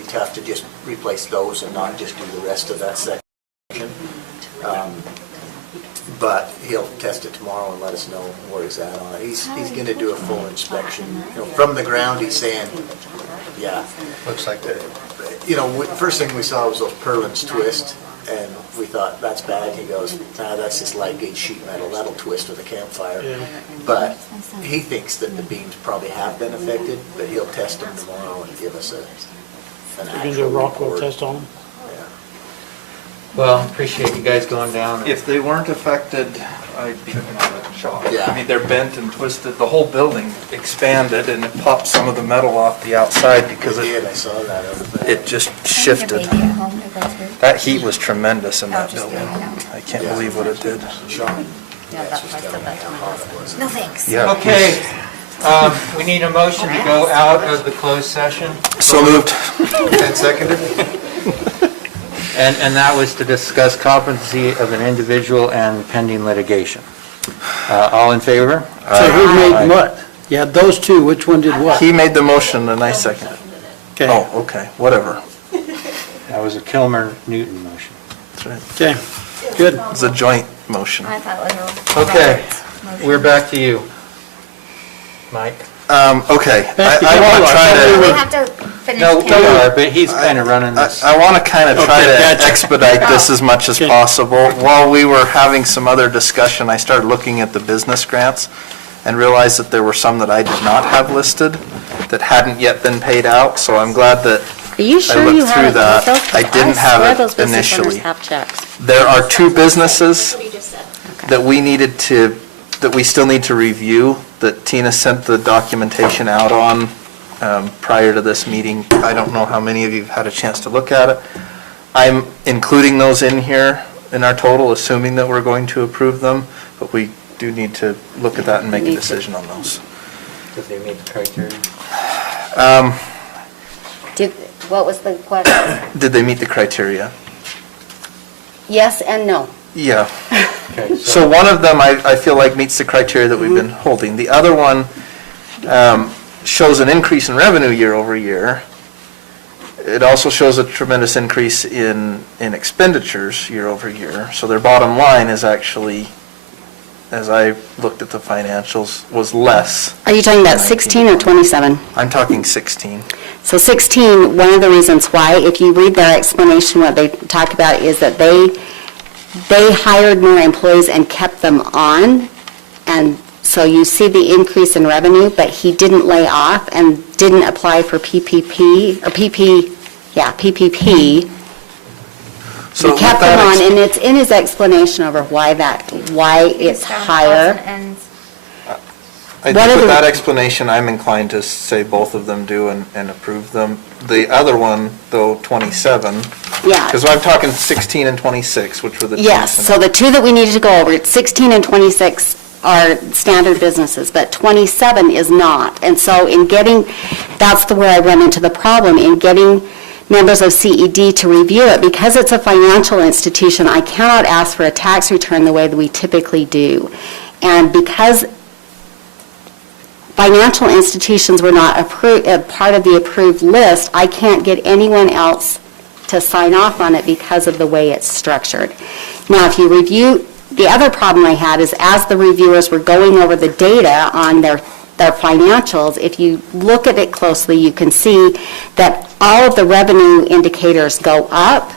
be tough to just replace those and not just do the rest of that section. But he'll test it tomorrow and let us know where he's at on it. He's going to do a full inspection. You know, from the ground, he's saying, yeah. Looks like the, First thing we saw was those purlins twist, and we thought, that's bad. He goes, nah, that's just light gauge sheet metal. That'll twist with a campfire. Yeah. But he thinks that the beams probably have been affected, but he'll test them tomorrow and give us an You can actual do a Rockwell report. test on them? Yeah. Well, appreciate you guys going down. If they weren't affected, I'd be kind of shocked. Yeah. I mean, they're bent and twisted. The whole building expanded and it popped some of the metal off the outside because I saw that over there. it just shifted. That heat was tremendous in that building. I can't believe what it did. Sean. Yeah, that's why I said that to my husband. No, thanks. Yeah. Okay, we need a motion to go out of the closed session. So moved. and seconded? And that was to discuss competency of an individual and pending litigation. All in favor? So who made what? You had those two, which one did what? He made the motion and I seconded. Okay, Oh, okay, whatever. That was a Kilmer-Newton motion. That's right. okay, good. It was a joint motion. I thought it was Okay, Robert's we're back to you, Mike. Okay, Becky, I want to try motion. We to, have to finish. No, we Ken. are, but he's kind of running this. I want to kind of try Okay, to gotcha. expedite this as much as Okay. possible. While we were having some other discussion, I started looking at the business grants and realized that there were some that I did not have listed that hadn't yet been paid out, so I'm glad that Are you sure looked you through haven't that. paid those? I didn't have swear it those business owners initially. have checks. there are two businesses What you just said. that we still need to review, that Tina sent the documentation out on prior to this meeting. I don't know how many of you have had a chance to look at it. I'm including those in here in our total, assuming that we're going to approve them, but we do need to look at that and make a Need to. decision on those. Did they meet the criteria? What was the question? Did they meet the criteria? Yes and no. Yeah. Okay, So one of them, I feel like meets the criteria that we've been holding. The other one shows an increase in revenue year over year. It also shows a tremendous increase in expenditures year over year. So their bottom line is actually, as I looked at the financials, was less. Are you talking about 16 or 27? I'm talking 16. So 16, one of the reasons why, if you read their explanation, what they talk about is that they hired more employees and kept them on, and so you see the increase in revenue, but he didn't lay off and didn't apply for PPP. So He with kept that them on, ex- and it's in his explanation over why it's higher. And I What think are with the- that explanation, I'm inclined to say both of them do and approve them. The other one, though, 27, Yeah. because I'm talking 16 and 26, which were the two. Yes, so the two that we needed to go over, 16 and 26 are standard businesses, but 27 is not. And so that's where I run into the problem, in getting members of CED to review it. Because it's a financial institution, I cannot ask for a tax return the way that we typically do. And because financial institutions were not part of the approved list, I can't get anyone else to sign off on it because of the way it's structured. Now, if you review, the other problem I had is as the reviewers were going over the data on their financials, if you look at it closely, you can see that all of the revenue indicators go up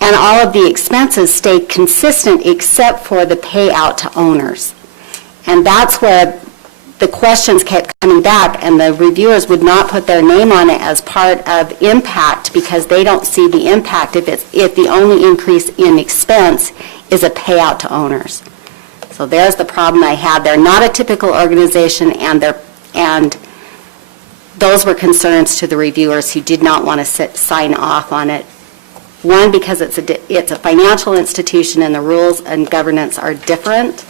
and all of the expenses stay consistent except for the payout to owners. And that's where the questions kept coming back, and the reviewers would not put their name on it as part of impact because they don't see the impact if the only increase in expense is a payout to owners. So there's the problem I had. They're not a typical organization, and those were concerns to the reviewers who did not want to sign off on it. One, because it's a financial institution and the rules and governance are different,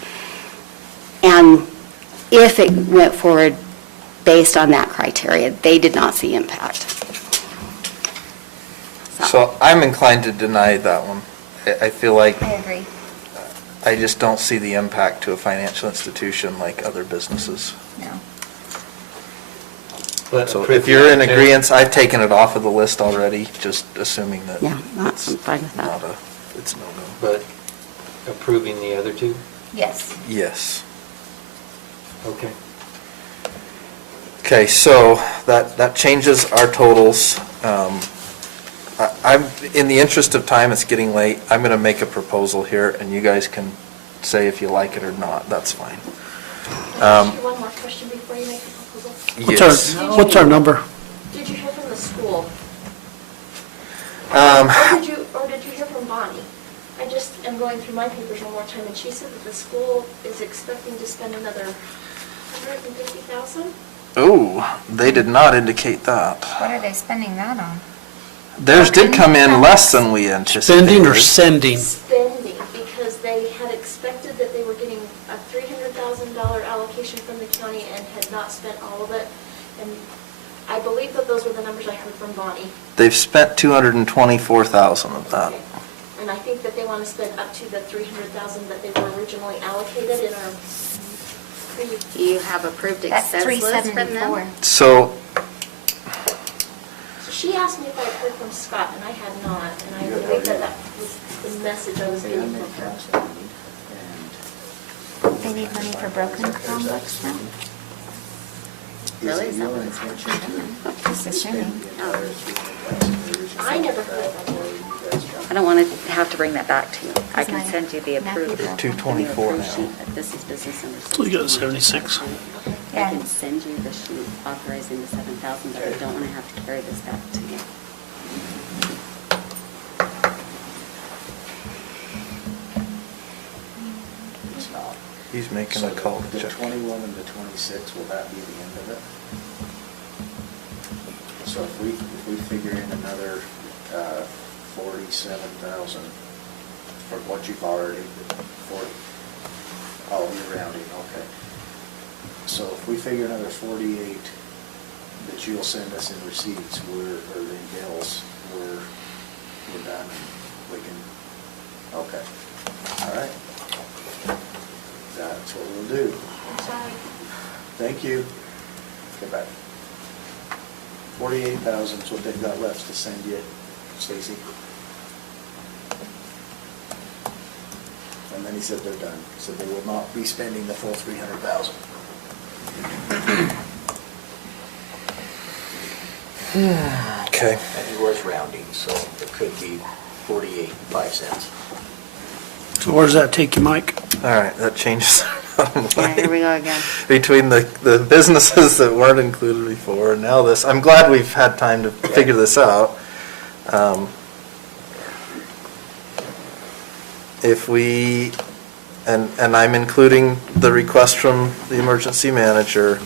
and if it went forward based on that criteria, they did not see impact. So I'm inclined to deny that one. I feel like I agree. I just don't see the impact to a financial institution like other businesses. No. But So approve if you're in the other two? agreement, I've taken it off of the list already, just assuming that Yeah, I'm it's fine with that. not a, it's no go. But approving the other two? Yes. Yes. Okay. Okay, so that changes our totals. I'm, in the interest of time, it's getting late, I'm gonna make a proposal here, and you guys can say if you like it or not, that's fine. Can I ask you one more question before you make the proposal? Yes. What's our number? Did you hear from the school? Um, Or did you hear from Bonnie? I just am going through my papers one more time, and she said that the school is expecting to spend another $150,000? ooh, they did not indicate that. What are they spending that on? Theirs did come in less than we anticipated. Spending or sending? Spending, because they had expected that they were getting a $300,000 allocation from the county and had not spent all of it. And I believe that those were the numbers I heard from Bonnie. They've spent 224,000 of that. Okay. And I think that they want to spend up to the $300,000 that they were originally allocated in our Do you have approved That's expense list from them? $374. So, So she asked me if I had heard from Scott, and I had not, and I believe that that was the message I was getting from her. They need money for broken Chromebooks now? Really? Is that what it's for? Just assuming. I never heard from her. I don't want to have to bring that back to you. I Is can my send you the approved. nephew- 224 the now. approved sheet, but this is business under. So you got 76. I Yeah. can send you the sheet authorizing the 7,000, but I don't want to have to carry this back to you. It's not. he's making So a call to the check. 21 and the 26, will that be the end of it? So if we figure in another 47,000 for what you've already, you're rounding, okay. So if we figure another 48 that you'll send us in receipts, or in bills, we're done, and we can, okay, all right. That's what we'll do. I'm sorry. Thank you. Get back. 48,000 is what they've got left to send you, Stacy. And then he said they're done. He said they will not be spending the full 300,000. Okay. And he was rounding, so it could be 48, 5 cents. So where does that take you, Mike? All right, that changes. Yeah, here we go again. Between the businesses that weren't included before and now this, I'm glad we've had time to figure this out. If we, and I'm including the request from the emergency manager,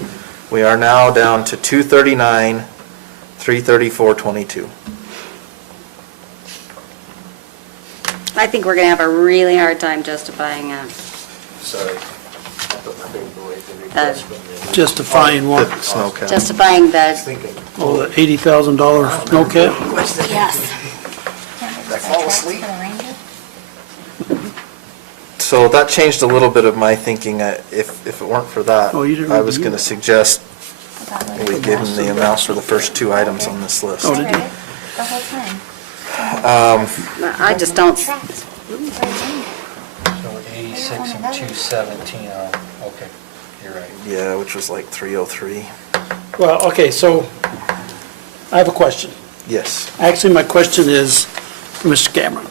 we are now down to 239, 334.22. I think we're going to have a really hard time justifying Sorry. I put my paper away for the request from the... Justifying what? The snow cap. justifying I was the, thinking, Oh, the $80,000 snow cap? yes. Can't they I just fall buy trucks asleep? for the Ranger? So that changed a little bit of my thinking. If it weren't for that, Oh, you didn't I was review going to it. suggest I thought we give them the amounts for the first two items on this list. Oh, did you? read it the whole time. I just don't, Tracks. So 86 and 217 on, okay, you're right. Yeah, which was like 303. Well, okay, so I have a question. Yes. Actually, my question is for Mr. Cameron.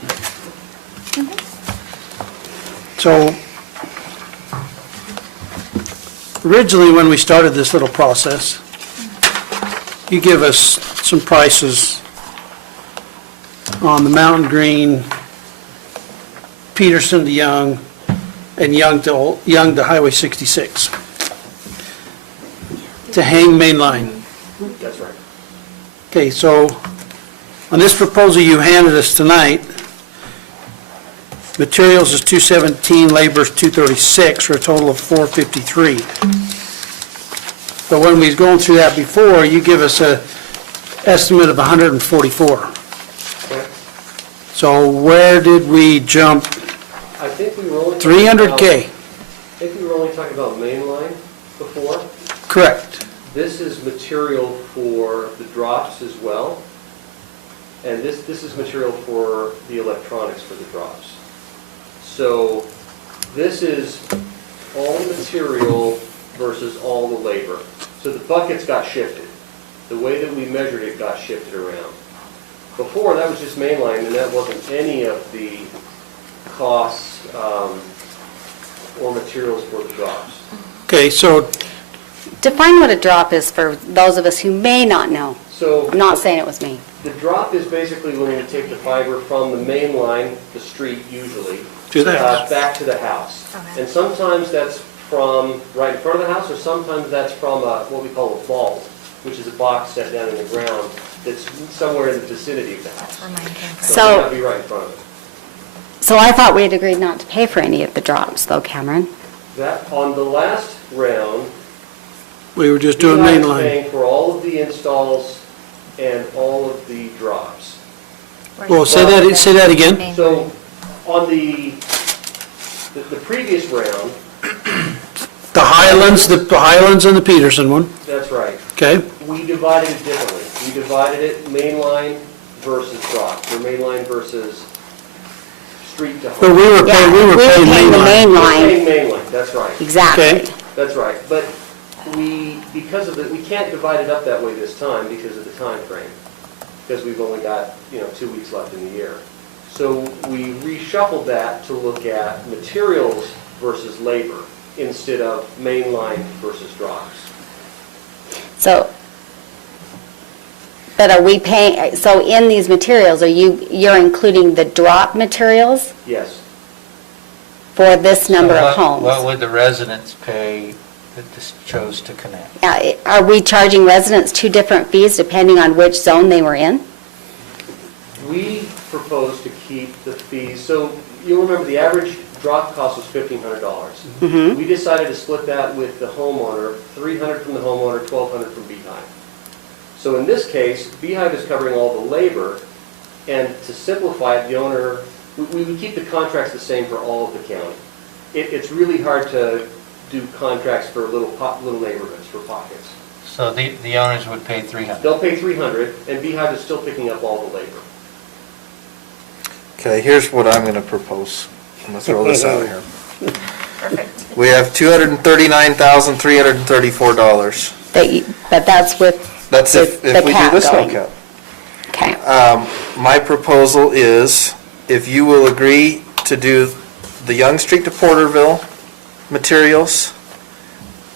So originally, when we started this little process, you give us some prices on the Mountain Green, Peterson to Young, and Young to Highway 66, to hang main line. that's right. Okay, so on this proposal you handed us tonight, materials is 217, labor is 236, for a total of 453. But when we was going through that before, you give us a estimate of 144. So where did we jump I think we were only. 300K? I think we were only talking about main line before. Correct. This is material for the drops as well. And this is material for the electronics for the drops. So this is all material versus all the labor. So the buckets got shifted. The way that we measured it got shifted around. Before, that was just mainline, and that wasn't any of the costs or materials for the drops. Okay, so, Define what a drop is for those of us who may not know. So I'm not saying it was me. the drop is basically when we take the fiber from the main line, the street usually, To the house. back to the house. Okay. And sometimes that's from right in front of the house, or sometimes that's from what we call a vault, which is a box set down in the ground that's somewhere in the vicinity of the house. That's where mine came from. So So- it may not be right in front of it. So I thought we had agreed not to pay for any of the drops, though, Cameron. That, on the last round, we were just doing Beehive main is line. paying for all of the installs and all of the drops. Well, say that again. Main So line. on the previous round, The Highlands and the Peterson one, that's right, okay? we divided it differently. We divided it mainline versus drops, or mainline versus street to home. But we were paying Yeah, main the line. main We're line. paying mainline, that's right, Exactly. Okay. that's right. But because of we can't divide it up that way this time because of the time frame, because we've only got, 2 weeks left in the year. So we reshuffled that to look at materials versus labor instead of mainline versus drops. So, but are we paying, so in these materials, you're including the drop materials Yes. for this number of So what homes? would the residents pay that this chose to connect? Are we charging residents two different fees depending on which zone they were in? We propose to keep the fees, so you'll remember the average drop cost was $1,500. Mhm. We decided to split that with the homeowner, $300 from the homeowner, $1,200 from Beehive. So in this case, Beehive is covering all the labor, and to simplify it, the owner, we would keep the contracts the same for all of the county. It's really hard to do contracts for little neighborhoods, for pockets. So the owners would pay 300. They'll pay $300, and Beehive is still picking up all the labor. Okay, here's what I'm gonna propose. I'm gonna throw this out here. Perfect. We have $239,334. But that's with, That's if The we do cap the snow going. cap. okay. My proposal is, if you will agree to do the Young Street to Porterville materials,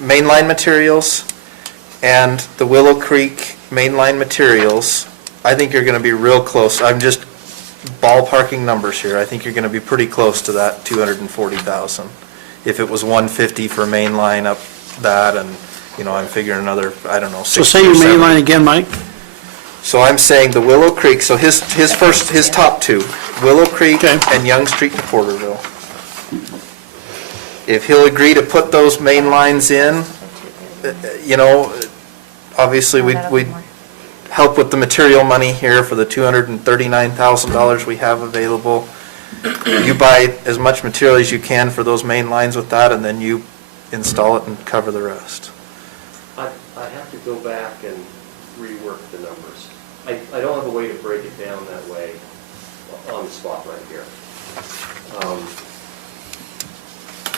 mainline materials, and the Willow Creek mainline materials, I think you're gonna be real close. I'm just ballparking numbers here. I think you're gonna be pretty close to that 240,000. If it was 150 for mainline up that, and, I'm figuring another, I don't know, 60 So say your or main 70. line again, Mike. So I'm saying the Willow Creek, so his top two, Willow Creek Okay. and Young Street to Porterville. If he'll agree to put those main lines in, obviously we'd help with the material money here for the $239,000 we have available. You buy as much material as you can for those main lines with that, and then you install it and cover the rest. I have to go back and rework the numbers. I don't have a way to break it down that way on the spot right here.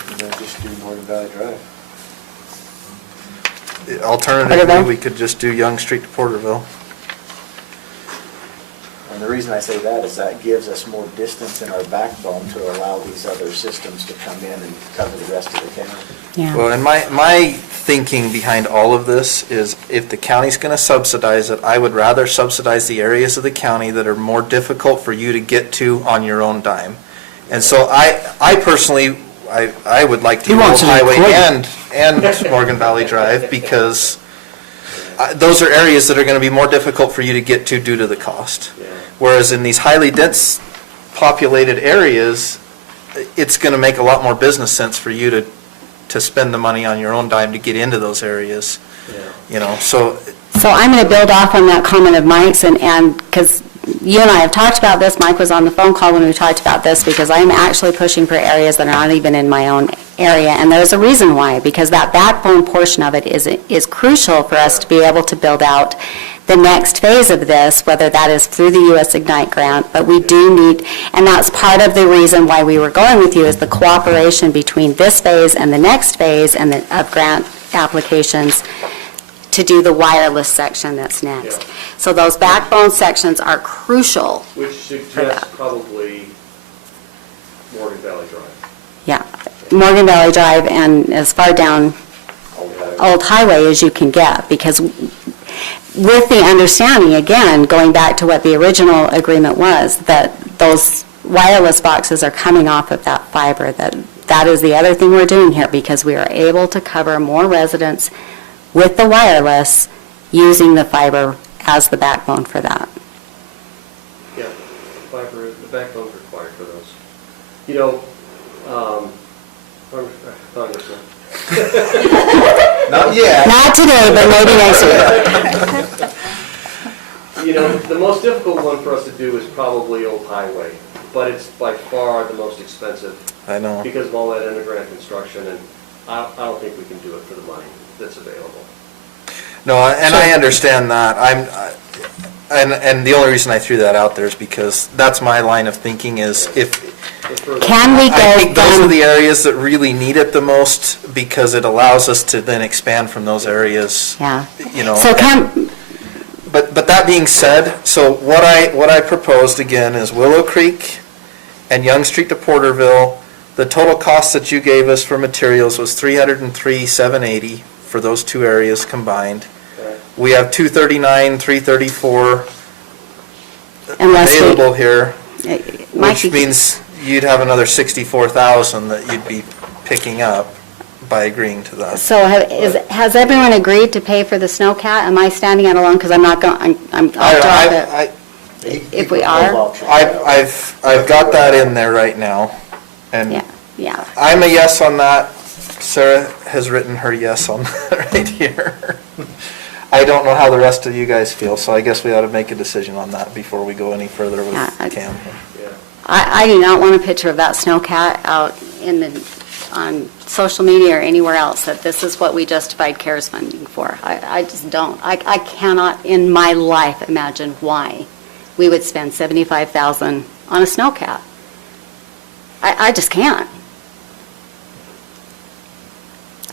And then just do Morgan Valley Drive. Alternatively, Porterville? we could just do Young Street to Porterville. And the reason I say that is that gives us more distance in our backbone to allow these other systems to come in and cover the rest of the county. Yeah. Well, and my thinking behind all of this is if the county's going to subsidize it, I would rather subsidize the areas of the county that are more difficult for you to get to on your own dime. And so I personally, I would like to He do wants Old it Highway included. and Morgan Valley Drive because those are areas that are going to be more difficult for you to get to due to the cost. Yeah. Whereas in these highly dense populated areas, it's going to make a lot more business sense for you to spend the money on your own dime to get into those areas, Yeah. so So I'm going to build off on that comment of Mike's and because you and I have talked about this, Mike was on the phone call when we talked about this, because I'm actually pushing for areas that are not even in my own area, and there's a reason why, because that backbone portion of it is crucial for us to be able to build out the next phase of this, whether that is through the US Ignite grant, but we do need, and that's part of the reason why we were going with you, is the cooperation between this phase and the next phase and of grant applications to do the wireless section that's next. Yeah. So those backbone sections are crucial. Which suggests probably Morgan Valley Drive. Yeah, Morgan Valley Drive and as far down Old Highway as you can get, because with the understanding, again, going back to what the original agreement was, that those wireless boxes are coming off of that fiber, that is the other thing we're doing here, because we are able to cover more residents with the wireless using the fiber as the backbone for that. Yeah, fiber, the backbone's required for those. You know, Congressman. Not yet. Not today, but maybe next week. You know, the most difficult one for us to do is probably Old Highway, but it's by far the most expensive I know. because of all that underground construction, and I don't think we can do it for the money that's available. No, and I understand that. And the only reason I threw that out there is because that's my line of thinking is Can we I go think those are from, the areas that really need it the most because it allows us to then expand from those areas, yeah. you know. So can, But that being said, so what I proposed again is Willow Creek and Young Street to Porterville. The total cost that you gave us for materials was $303,780 for those two areas combined. Okay. We have $239,334 unless we, available here, Mike, which means you'd have another $64,000 that you'd be picking up by agreeing to that. so has everyone agreed to pay for the snowcat? Am I standing out alone? Because I'm not going, I'll drop it. If we are? I've got that in there right now, and Yeah, yeah. I'm a yes on that. Sarah has written her yes on that right here. I don't know how the rest of you guys feel, so I guess we ought to make a decision on that before we go any further with Yeah, Cam. Yeah. I do not want a picture of that snowcat out on social media or anywhere else, that this is what we justified CARES funding for. I just don't. I cannot in my life imagine why we would spend $75,000 on a snowcat. I just can't.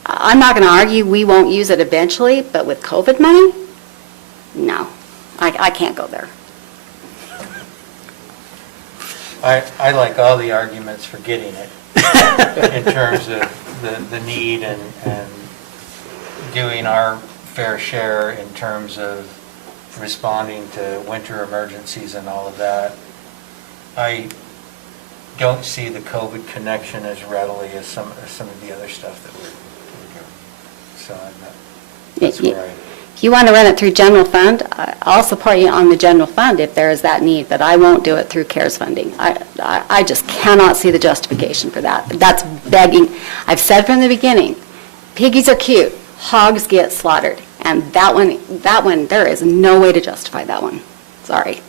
I'm not going to argue we won't use it eventually, but with COVID money, no. I can't go there. I like all the arguments for getting it in terms of the need and doing our fair share in terms of responding to winter emergencies and all of that. I don't see the COVID connection as readily as some of the other stuff that we're doing. So that's where If you want to run it through general fund, I'll support you on the general fund if there is that need, but I won't do it through CARES funding. I just cannot see the justification for that. That's begging. I've said from the beginning, piggies are cute, hogs get slaughtered, and that one, there is no way to justify that one. Sorry.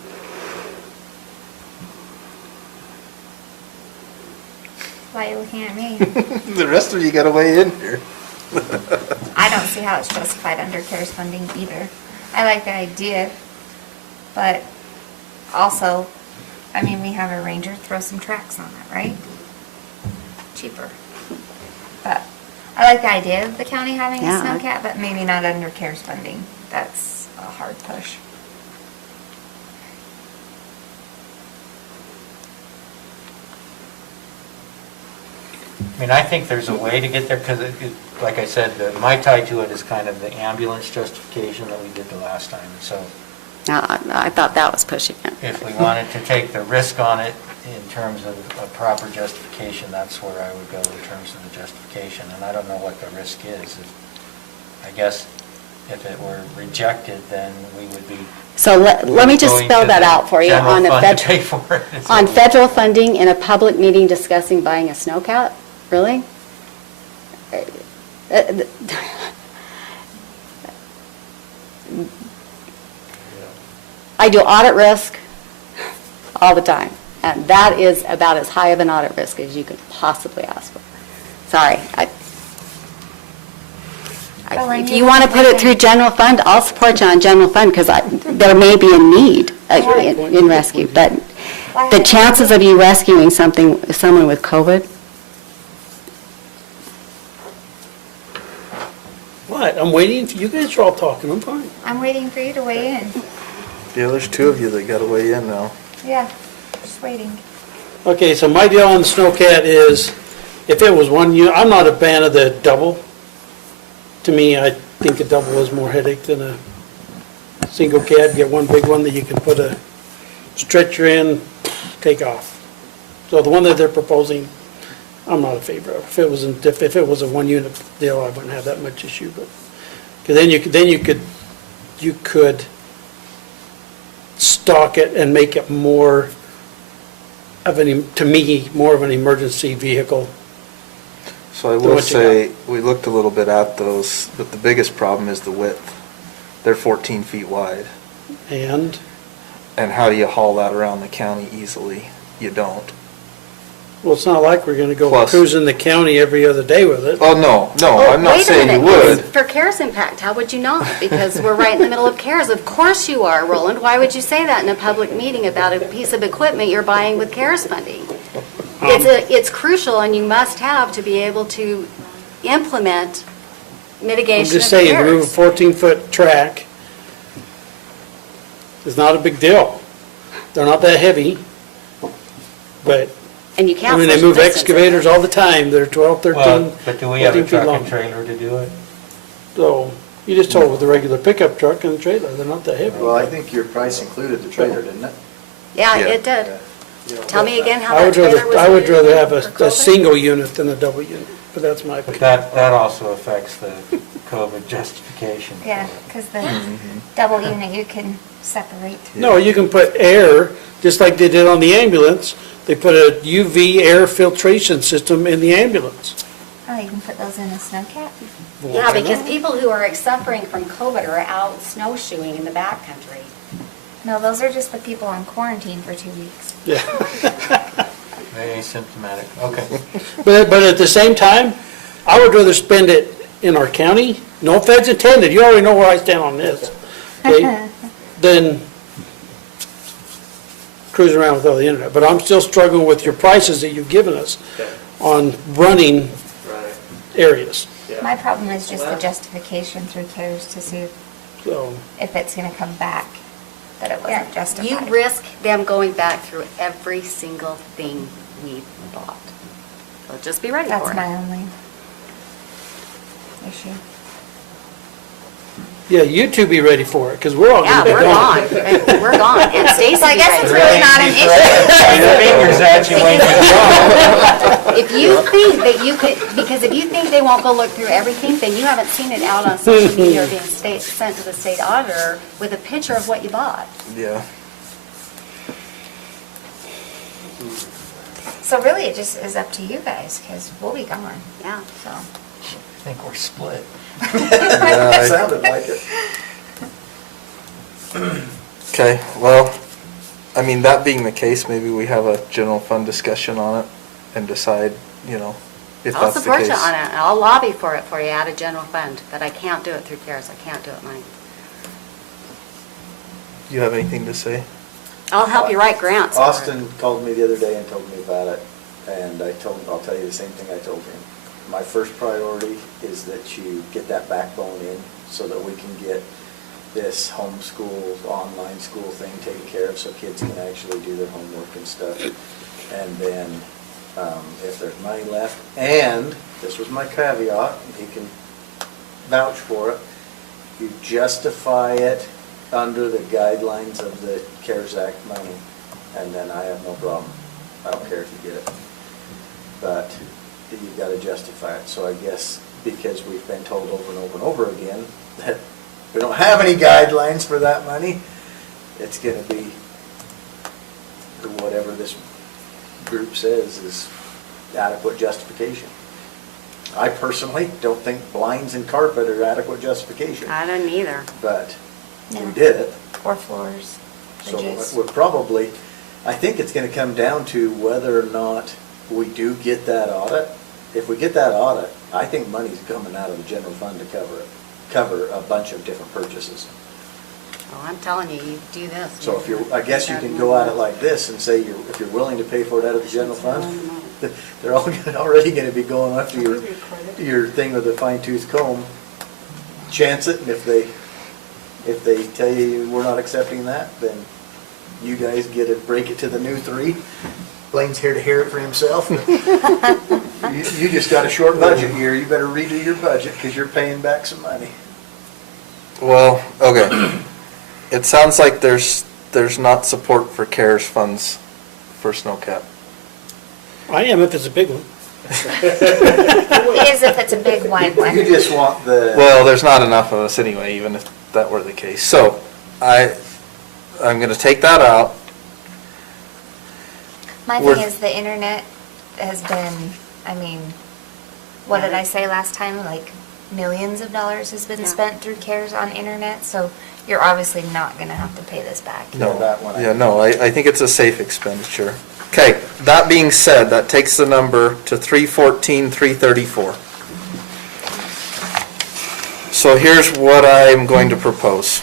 Why are you looking at me? The rest of you got to weigh in here. I don't see how it's justified under CARES funding either. I like the idea, but also, I mean, we have a Ranger, throw some tracks on it, right? Cheaper. But I like the idea of the county having a Yeah, snowcat, but maybe not under CARES funding. That's a hard push. I mean, I think there's a way to get there, because like I said, my tie to it is kind of the ambulance justification that we did the last time. So No, I thought that was pushing it. if we wanted to take the risk on it in terms of a proper justification, that's where I would go in terms of the justification. And I don't know what the risk is. I guess if it were rejected, then we would be So let me just going spell to that the out for you. general On the fund to federal, pay for it. on federal funding in a public meeting discussing buying a snowcat? Really? I do audit risk, all the time. And that is about as high of an audit risk as you could possibly ask for. Sorry. If you want to put it through general fund, I'll support you on general fund, because there may be a need in rescue. But the chances of you rescuing someone with COVID, What? I'm waiting, you guys are all talking, I'm fine. I'm waiting for you to weigh in. Yeah, there's two of you that got to weigh in now. Yeah, just waiting. Okay, so my deal on the Snowcat is, if it was one unit, I'm not a fan of the double. To me, I think a double is more headache than a single cat. Get one big one that you can put a stretcher in, take off. So the one that they're proposing, I'm not a favor of. If it was a one unit deal, I wouldn't have that much issue, but, because then you could stock it and make it more of to me, more of an emergency vehicle. So I So will what you say, we looked a little bit at those, but the biggest problem is the width. They're 14 feet wide. And And how do you haul that around the county easily? You don't. well, it's not like we're gonna go Plus- cruising the county every other day with it. Oh, no, I'm not saying you Wait a minute, would. for CARES impact, how would you not? Because we're right in the middle of CARES. Of course you are, Roland. Why would you say that in a public meeting about a piece of equipment you're buying with CARES funding? It's crucial, and you must have to be able to implement I'm mitigation just of saying, to move a CARES. 14-foot track is not a big deal. They're not that heavy, but, And you I can't mean, they social move distance in excavators there. all the time. They're 12, 13, Well, but do we have a 14 feet truck long. and trailer to do it? So, you just told with the regular pickup truck and the trailer, they're not that heavy. Well, I think your price included the trailer, didn't it? Yeah, Yeah. it did. Tell me again how I that would trailer rather, was. I would rather used have for a COVID. single unit than a double unit, but that's my But opinion. that also affects the COVID justification. Yeah, because the double unit you can separate. No, you can put air, just like they did on the ambulance. They put a UV air filtration system in the ambulance. Oh, you can put those in a snowcat? Yeah, because people who are suffering from COVID are out snowshoeing in the backcountry. No, those are just the people on quarantine for 2 weeks. Yeah. Very asymptomatic, okay. But at the same time, I would rather spend it in our county, no offense intended, you already know where I stand on this, okay? Than cruising around with all the internet. But I'm still struggling with your prices that you've given us Okay. on running Right. areas. Yeah. My problem is just the justification through CARES to see So, if it's gonna come back, that it wasn't You justified. risk them going back through every single thing we bought. So just be ready for That's it. my only issue. yeah, you two be ready for it, because we're all Yeah, gonna be we're gone. We're gone. And Stacy So I guess it's be ready. really not an issue. Fingers at you when you go. If you think that you could, because if you think they won't go look through everything, then you haven't seen it out on social media or being sent to the state auditor with a picture of what you bought. Yeah. So really, it just is up to you guys, because we'll be gone, Yeah. so. I think we're split. Yeah, Sounded like it. Okay, well, I mean, that being the case, maybe we have a general fund discussion on it and decide, if I'll that's the support case. you on it. I'll lobby for it for you out of general fund, but I can't do it through CARES. I can't do it mine. You have anything to say? I'll help you write grants. for it. Austin called me the other day and told me about it, and I'll tell you the same thing I told him. My first priority is that you get that backbone in so that we can get this homeschool, online school thing taken care of so kids can actually do their homework and stuff. And then, if there's money left, and this was my caveat, and he can vouch for it, you justify it under the guidelines of the CARES Act money, and then I have no problem. I don't care if you get it. But you gotta justify it. So I guess because we've been told over and over and over again that we don't have any guidelines for that money, it's gonna be whatever this group says is adequate justification. I personally don't think blinds and carpet are adequate justification, I don't either. but No. we did it. Or floors, So fridges. we're probably, I think it's gonna come down to whether or not we do get that audit. If we get that audit, I think money's coming out of the general fund to cover a bunch of different purchases. Oh, I'm telling you, you do this. So if you're, I guess you can go at it like this and say if you're willing to pay for it out of the general fund, they're all already gonna be going after your thing with a fine tooth comb. Chance it, and if they tell you we're not accepting that, then you guys get it, break it to the new 3. Blaine's here to hear it for himself. You just got a short budget here, you better redo your budget, because you're paying back some money. Well, okay. It sounds like there's not support for CARES funds for snowcat. I am if it's a big one. It is if it's a big wide one. You just want the. Well, there's not enough of us anyway, even if that were the case. So I'm gonna take that out. My We're- thing is the internet has been, I mean, what did I say last time? Like millions of dollars has been Yeah. spent through CARES on internet, so you're obviously not gonna have to pay this back. No, Yeah, that one I- yeah, no, I think it's a safe expenditure. Okay, that being said, that takes the number to 314, 334. So here's what I'm going to propose.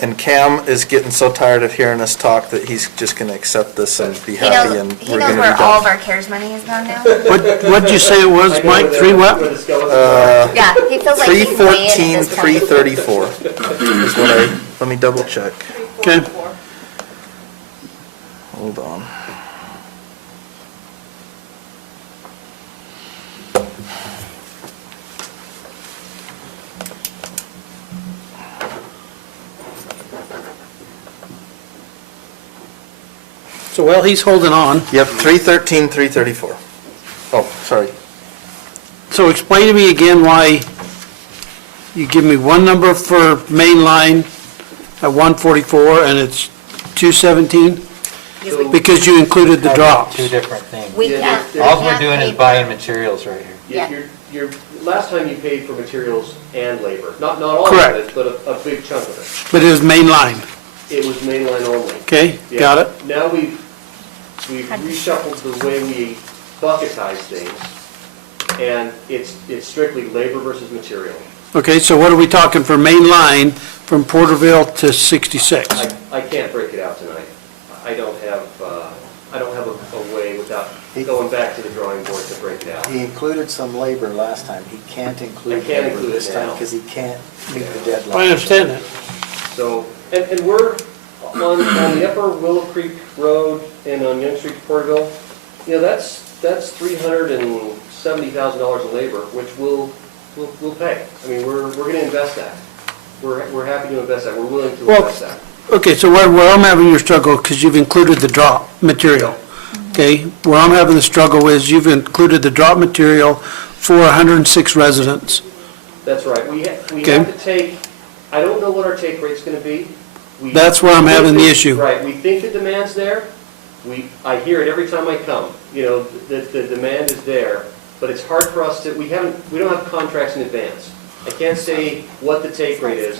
And Cam is getting so tired of hearing us talk that he's just gonna accept this and be happy and He we're knows gonna where be all of done. our CARES money has gone now? What'd you say it was, Mike? 3 what? Where the skeletons are. Yeah, he feels like he can weigh in at 314, this point. 334 is what let me double check. Okay. Hold on. So while he's holding on, Yep, 313, 334. Oh, sorry. so explain to me again why you give me one number for main line at 144 and it's 217? Because you included the drops. Two different things. We Yeah, can't. yeah. All we we're can't doing pay is for- buying materials right here. Yeah. Last time you paid for materials and labor, not all of Correct. it, but a big chunk of it. But it was main line, It was mainline only. okay? Yeah. Got it? Now we've reshuffled the way we bucketize things, and it's strictly labor versus material. Okay, so what are we talking for main line from Porterville to 66? I can't break it out tonight. I don't have a way without going back to the drawing board to break it out. He included some labor last time, he can't include I can't labor include this it time, now. because he can't meet the deadline. I understand that. So, and we're on the upper Willow Creek Road and on Young Street, Porterville, that's $370,000 in labor, which we'll pay. I mean, we're gonna invest that. We're happy to invest that, we're willing to Well, invest that. Okay, so where I'm having your struggle, because you've included the drop material, okay? Where I'm having the struggle is you've included the drop material for 106 residents. That's right, we Okay. have to take, I don't know what our take rate's gonna be. That's where I'm having the issue. Right, we think the demand's there, I hear it every time I come, the demand is there, but it's hard for us to, we don't have contracts in advance. I can't say what the take rate is,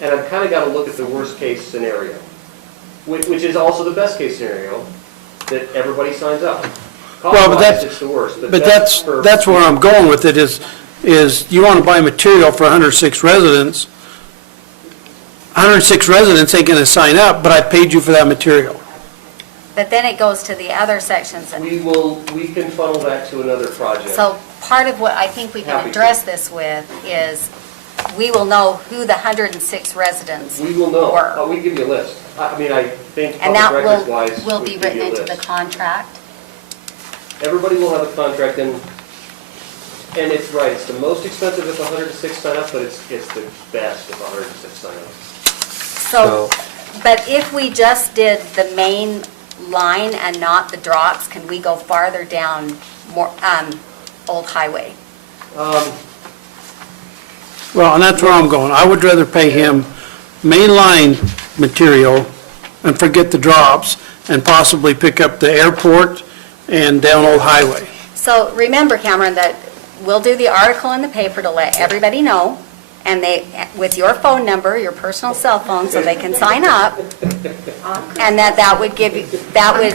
and I've kind of got to look at the worst-case scenario, which is also the best-case scenario, that everybody signs up. Well, but Cost-wise, that's- it's the worst, But that's where I'm going with it is you want to buy material for 106 residents. 106 residents ain't going to sign up, but I paid you for that material. But then it goes to the other sections. And We can funnel that to another project. so part of what I think we can Happy to. address this with is we will know who the 106 residents We will know, were. we can give you a list. I mean, I think And public that records-wise, will we be can give written you a into the list. contract. Everybody will have a contract, and it's right, it's the most expensive if 106 sign up, but it's the best if 106 sign up. So, but if we just did the main line and not the drops, can we go farther down more, Old Highway? Well, and that's where I'm going. I would rather pay him mainline material and forget the drops and possibly pick up the airport and down Old Highway. So remember, Cameron, that we'll do the article in the paper to let everybody know, and they, with your phone number, your personal cell phone, so they can sign up, and that would give you, that would,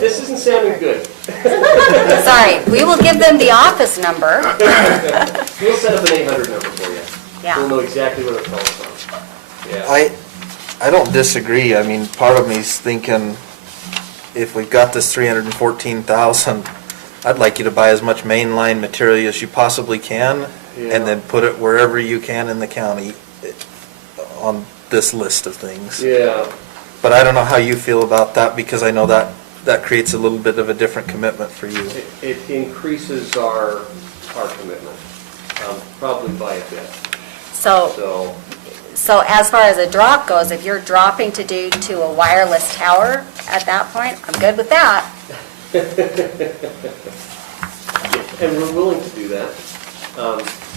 This isn't sounding good. sorry, we will give them the office number. We'll set up an 800 number for you. Yeah. We'll know exactly where the call's from. Yeah. I don't disagree. I mean, part of me's thinking, if we've got this 314,000, I'd like you to buy as much mainline material as you possibly can, Yeah. and then put it wherever you can in the county on this list of things. Yeah. But I don't know how you feel about that, because I know that creates a little bit of a different commitment for you. It increases our commitment, probably by a bit. So So, as far as a drop goes, if you're dropping to a wireless tower at that point, I'm good with that. and we're willing to do that.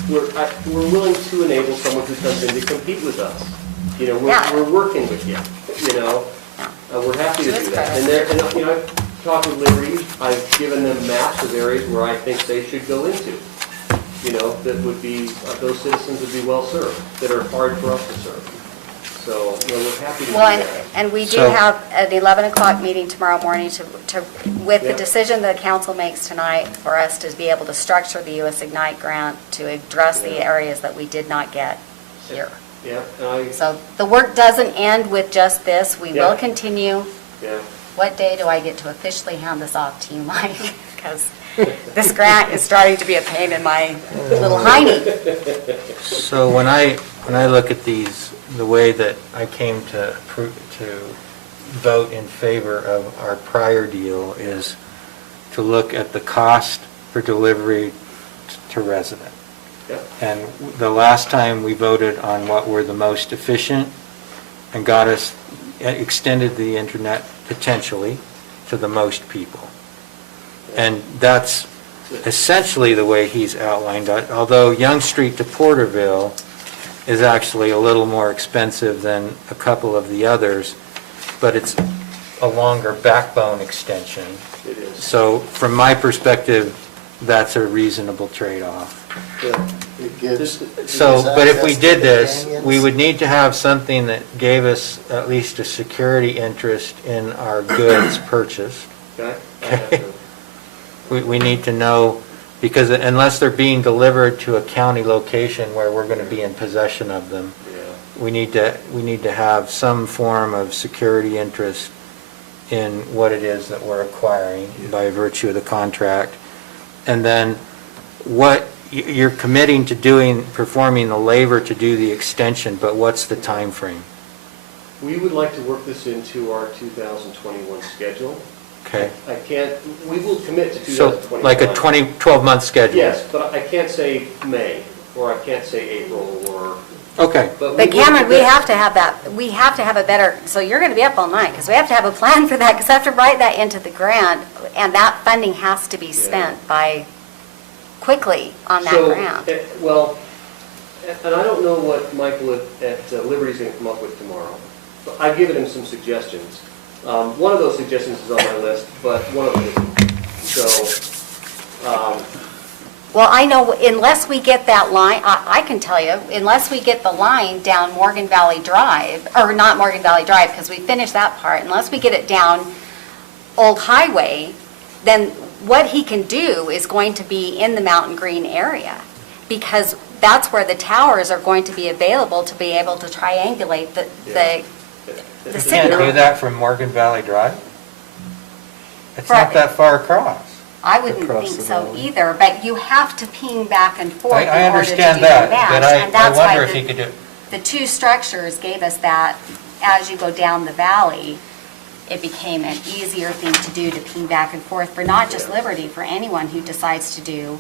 We're willing to enable someone who comes in to compete with us. You know, Yeah. we're working with you, you know? Yeah. We're happy to To its do that. credit. And you know, I've talked with Liberty, I've given them maps of areas where I think they should go into. You know, that would be, those citizens would be well served, that are hard for us to serve. So, you know, we're happy to do Well, that. and we do So- have an 11 o'clock meeting tomorrow morning with the Yeah. decision the council makes tonight for us to be able to structure the US Ignite grant to address the Yeah. areas that we did not get here. Yeah, and So the work doesn't end with just this. We will Yeah. continue. yeah. What day do I get to officially hand this off to you, Mike? Because this grant is starting to be a pain in my little hiney. So when I look at these, the way that I came to vote in favor of our prior deal is to look at the cost for delivery to resident. Yeah. And the last time we voted on what were the most efficient and got us, extended the internet potentially to the most people. And that's essentially the way he's outlined it, although Young Street to Porterville is actually a little more expensive than a couple of the others, but it's a longer backbone extension. It is. So from my perspective, that's a reasonable trade-off. Yeah. It gives. So, but if we access to did the this, canyons. we would need to have something that gave us at least a security interest in our goods purchased. Okay? I have to- We need to know, because unless they're being delivered to a county location where we're going to be in possession of them, Yeah. we need to have some form of security interest in what it is that we're acquiring by virtue of the contract. And then what, you're committing to doing, performing the labor to do the extension, but what's the time frame? We would like to work this into our 2021 schedule. Okay? I can't, we will commit to So 2021. like a 12-month schedule? Yes, but I can't say May, or I can't say April, or, Okay. but we But will Cameron, we commit. have to have that, we have to have a better, so you're going to be up all night, because we have to have a plan for that, because I have to write that into the grant, and that funding has to be spent by, quickly on that So, grant. Well, and I don't know what Michael at Liberty's going to come up with tomorrow, but I've given him some suggestions. One of those suggestions is on my list, but one of them isn't. So, Well, I know, unless we get that line, I can tell you, unless we get the line down Morgan Valley Drive, or not Morgan Valley Drive, because we finished that part, unless we get it down Old Highway, then what he can do is going to be in the Mountain Green area, because that's where the towers are going to be available to be able to triangulate the You can't signal. do that from Morgan Valley Drive? It's Right. not that far across. I wouldn't Across think the so valley. either, but you have to ping back and forth I in order to do understand the that, match. but and I that's why wonder if the- he could do, The two structures gave us that, as you go down the valley, it became an easier thing to do to ping back and forth for not just Liberty, for anyone who decides to do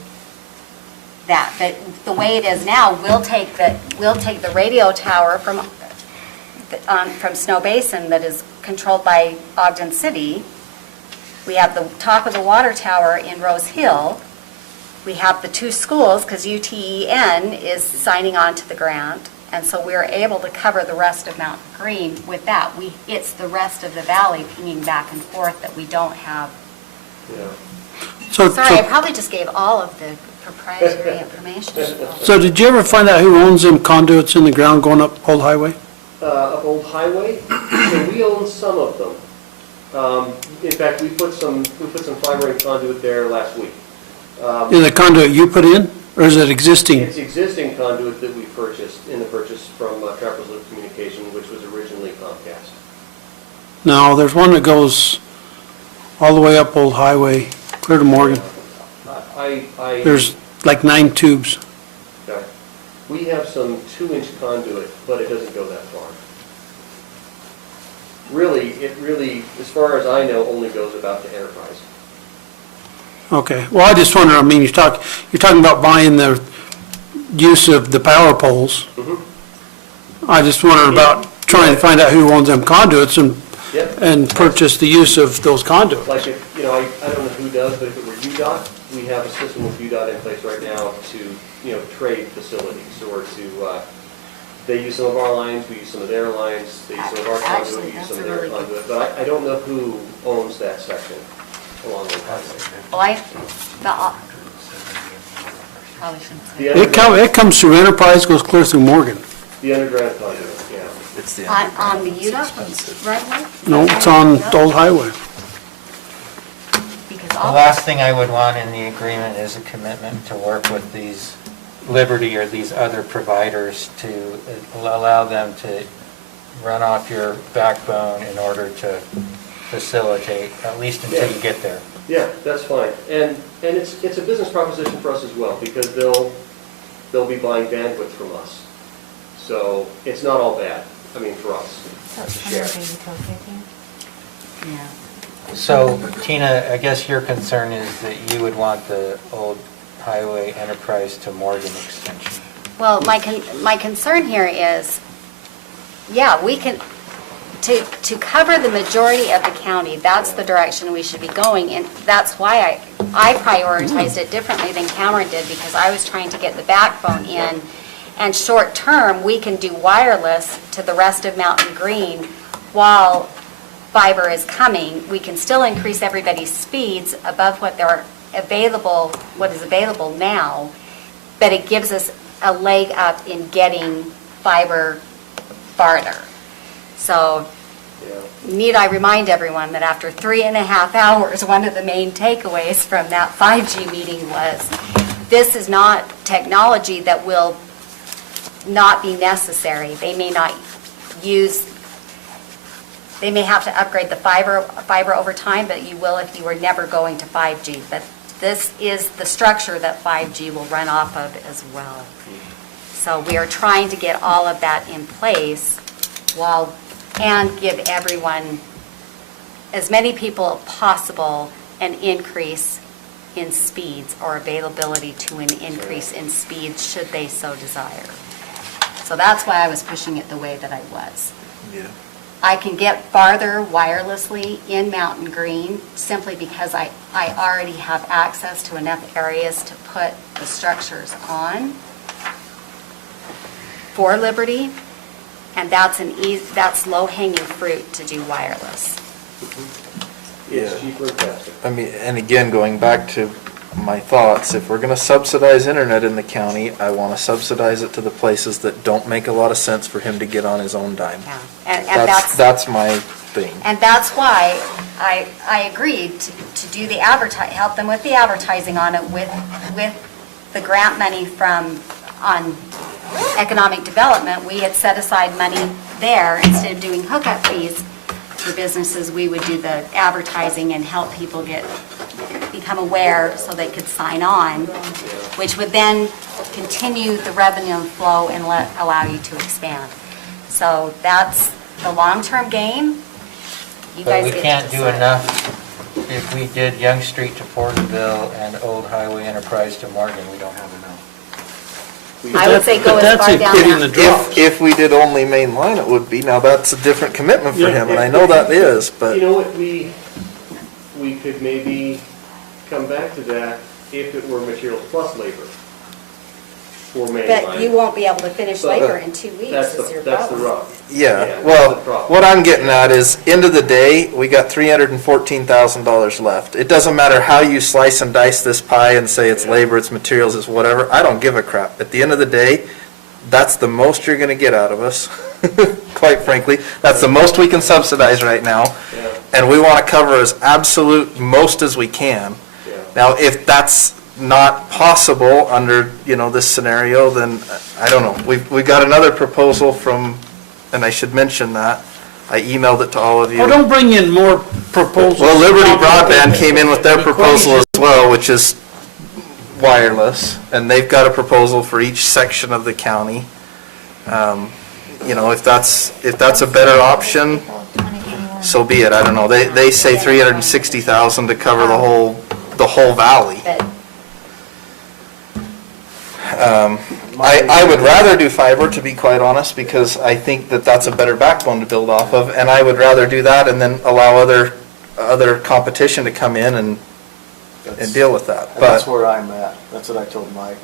that. But the way it is now, we'll take the radio tower from Snow Basin that is controlled by Ogden City. We have the top of the water tower in Rose Hill. We have the two schools, because UTEN is signing on to the grant, and so we're able to cover the rest of Mountain Green with that. It's the rest of the valley pinging back and forth that we don't have. yeah. So, Sorry, I probably just gave all of the proprietary information. So did you ever find out who owns them conduits in the ground going up Old Highway? Of Old Highway, so we own some of them. In fact, we put some fiber and conduit there last week. Is the conduit you put in, or is it existing? It's existing conduit that we purchased in the purchase from Trappers Loop Communication, which was originally Comcast. No, there's one that goes all the way up Old Highway, clear to Morgan. There's like 9 tubes. Okay. We have some 2-inch conduit, but it doesn't go that far. It really, as far as I know, only goes about to Enterprise. Okay, well, I just wonder, I mean, you're talking about buying the use of the power poles. I just wondered about trying to find out who owns them conduits Yep. and purchase the use of those conduits. Like if, I don't know who does, but if it were UDOT, we have a system with UDOT in place right now to, trade facilities or to, they use some of our lines, we use some of their lines, they use some of our conduit, Actually, we use that's some a of their really good- conduit. But I don't know who owns that section along the highway. Well, probably shouldn't say. It comes through Enterprise, goes clear through Morgan. The underground conduit, yeah. It's the On the UDOT right away? No, it's on Old Highway. Because The all, last thing I would want in the agreement is a commitment to work with these Liberty or these other providers to allow them to run off your backbone in order to facilitate, at least until you get there. Yeah, that's fine. And it's a business proposition for us as well, because they'll be buying bandwidth from us. So it's not all bad, for us. So it's to kind of share. a utopia thing. yeah. So Tina, I guess your concern is that you would want the Old Highway Enterprise to Morgan extension. Well, my concern here is, yeah, we can, to cover the majority of the county, that's the direction we should be going, and that's why I prioritized it differently than Cameron did, because I was trying to get the backbone in, and short-term, we can do wireless to the rest of Mountain Green while fiber is coming. We can still increase everybody's speeds above what is available now, but it gives us a leg up in getting fiber farther. So Yeah. need I remind everyone that after 3.5 hours, one of the main takeaways from that 5G meeting was, this is not technology that will not be necessary. They may not they may have to upgrade the fiber over time, but you will if you were never going to 5G. But this is the structure that 5G will run off of as well. So we are trying to get all of that in place and give everyone, as many people as possible, an increase in speeds or availability to an increase in speeds should they so desire. So that's why I was pushing it the way that I was. Yeah. I can get farther wirelessly in Mountain Green simply because I already have access to enough areas to put the structures on for Liberty, and that's low-hanging fruit to do wireless. It's Yeah. cheaper and faster. And again, going back to my thoughts, if we're gonna subsidize internet in the county, I wanna subsidize it to the places that don't make a lot of sense for him to get on his own dime. Yeah. And That's my thing. And that's why I agreed to do the help them with the advertising on it with the grant money on economic development. We had set aside money there. Instead of doing hookup fees for businesses, we would do the advertising and help people become aware so they could sign on, which would then continue the revenue flow and allow you to expand. So that's the long-term game. You But guys we get to can't do decide. enough. If we did Young Street to Porterville and Old Highway Enterprise to Morgan, we don't have enough. I would say go But as that's far down including the that. drops. If we did only main line, it would be. Now, that's a different commitment for Yeah. him, and I know that is, but. You know what, we could maybe come back to that if it were materials plus labor. for main But line. you won't be able to finish But labor in 2 weeks, That's is your that's the problem. rub. Yeah, that's well, the problem. what I'm getting at is, end of the day, we got $314,000 left. It doesn't matter how you slice and dice this pie and say it's Yeah. labor, it's materials, it's whatever, I don't give a crap. At the end of the day, that's the most you're gonna get out of us, quite frankly. That's the most we can subsidize right now, Yeah, and we wanna cover as absolute most as we can. yeah. Now, if that's not possible under, this scenario, then I don't know. We got another proposal from, and I should mention that, I emailed it to all of you. Oh, don't bring in more proposals. Well, Liberty Broadband came in with their proposal as well, which is wireless, and they've got a proposal for each section of the county. If that's a better option, so be it. I don't know. They say 360,000 to cover the whole valley. But I would rather do fiber, to be quite honest, because I think that that's a better backbone to build off of, and I would rather do that and then allow other competition to come in and deal with that. And that's But, where I'm at. That's what I told Mike.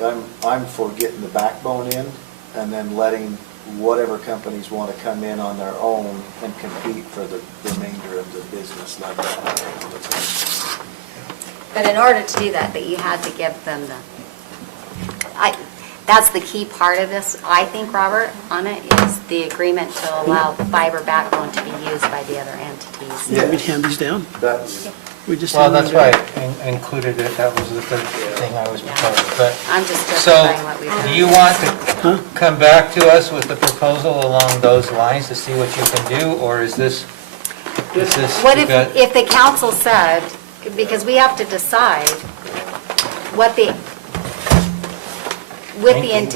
I'm for getting the backbone in and then letting whatever companies want to come in on their own and compete for the remainder of the business like that. But in order to do that, you had to give them that's the key part of this, I think, Robert, on it, is the agreement to allow the fiber backbone to be used by the other entities. Yeah, we'd hand these down. That's, We just Well, hand that's them why down. I included it, that was the third thing I was proposing, but. I'm just So, justifying what we've done. do you want to come back to us with a proposal along those lines to see what you can do, or is this? What you got- if the council said, because we have to decide what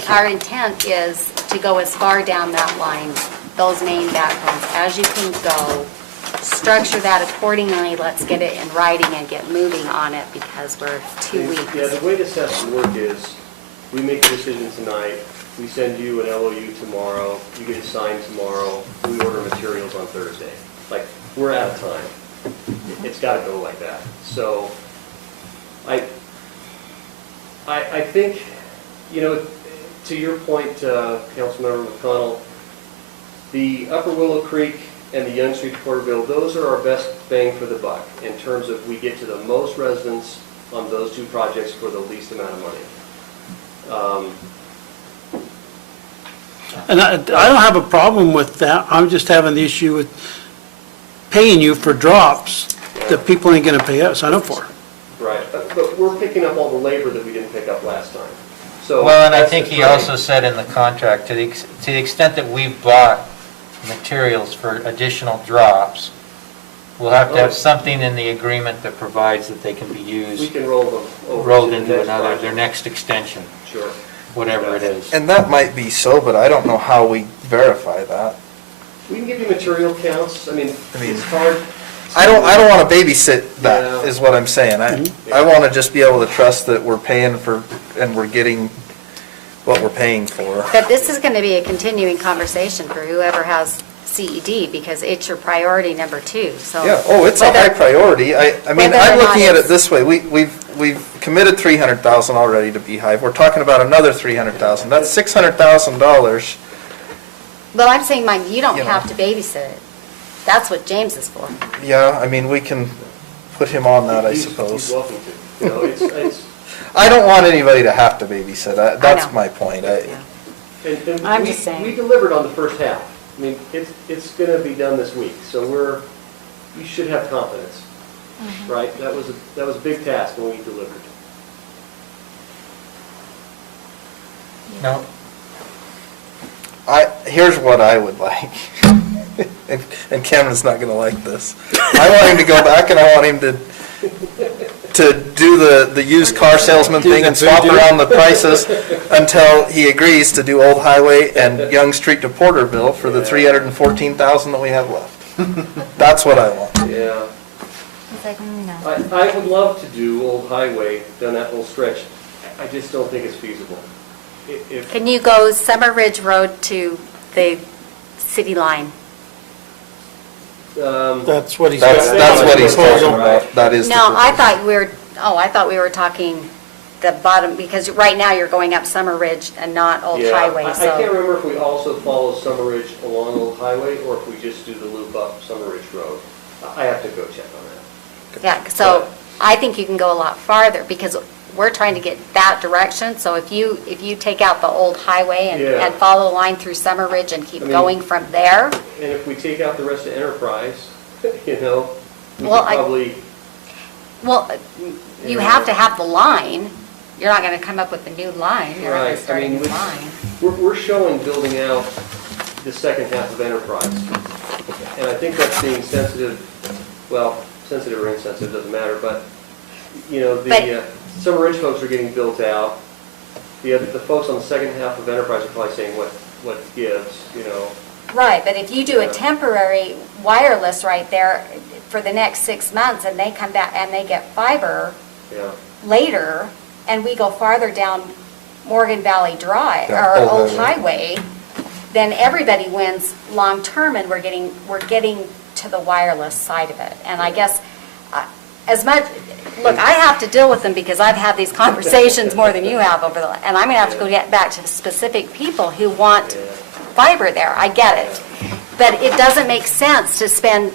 our intent is to go as far down that line, those main backbones, as you can go, structure that accordingly, let's get it in writing and get moving on it, because we're 2 weeks. Yeah, the way this has to work is, we make a decision tonight, we send you an LOU tomorrow, you get it signed tomorrow, we order materials on Thursday. Like, we're out of time. It's gotta go like that. So, I think, to your point, Councilmember McConnell, the Upper Willow Creek and the Young Street Porterville, those are our best bang for the buck in terms of we get to the most residents on those two projects for the least amount of money. And I don't have a problem with that, I'm just having the issue with paying you for drops that people ain't gonna pay us, sign up for. Right, but we're picking up all the labor that we didn't pick up last time. So Well, and I that's think the he trade. also said in the contract, to the extent that we've bought materials for additional drops, we'll have to have something in the agreement that provides that they can be We used, can roll them over rolled to the into next their project. next extension, Sure. whatever it is. and that might be so, but I don't know how we verify that. We can give you material counts, I mean, it's hard. I don't want to babysit that, Yeah. is what I'm saying. I want to just be able to trust that we're paying for, and we're getting what we're paying for. But this is going to be a continuing conversation for whoever has CED, because it's your priority number 2, so. Yeah, oh, it's a high whether- priority. I mean, whether or I'm not looking at it it's- this way. We've committed 300,000 already to Beehive. We're talking about another 300,000. That's $600,000. Well, I'm saying, Mike, you don't You know. have to babysit it. That's what James is for. Yeah, I mean, we can put him on that, I He's suppose. welcome to. It's, I don't want anybody to have to babysit. That's know. my point. Yeah. and I'm we- just saying. We delivered on the first half. I mean, it's gonna be done this week, so you should have confidence, right? That was a big task when we delivered. No, Here's what I would like, and Cameron's not gonna like this. I want him to go back and I want him to do the used car salesman thing and swap around the prices until he agrees to do Old Highway and Young Street to Porterville for the 314,000 that we have left. That's what I want. Yeah. He's like, no. I would love to do Old Highway, down that whole stretch. I just don't think it's feasible. If, Can you go Summer Ridge Road to the city line? That's what he's. That's what he's talking about. That is the No, I proposal. thought we were talking the bottom, because right now you're going up Summer Ridge and not Old Yeah, Highway, I so. can't remember if we also follow Summer Ridge along Old Highway, or if we just do the loop up Summer Ridge Road. I have to go check on that. Yeah, so I think you can go a lot farther, because we're trying to get that direction. So if you take out the Old Highway Yeah. and follow the line through Summer Ridge and keep I mean- going from there, And if we take out the rest of Enterprise, you know, we Well, could probably, well, you have to have the line. You're not gonna come up with a new line, you're not gonna Right, I start a mean, new we- line. we're showing building out the second half of Enterprise. And I think that's being sensitive, well, sensitive or insensitive, doesn't matter, but, you know, the But- Summer Ridge folks are getting built out. The folks on the second half of Enterprise are probably saying what gives, you know. Right, but if you do a Yeah. temporary wireless right there for the next 6 months, and they come back and they get fiber Yeah, later, and we go farther down Morgan Valley Drive, Yeah, or Old Old Highway. Highway, then everybody wins long-term, and we're getting to the wireless side of it. And I guess, as much, look, I have to deal with them because I've had these conversations more than you have and I'm gonna have to go get back to the specific people who want yeah. fiber there, I get it. But it doesn't make sense to spend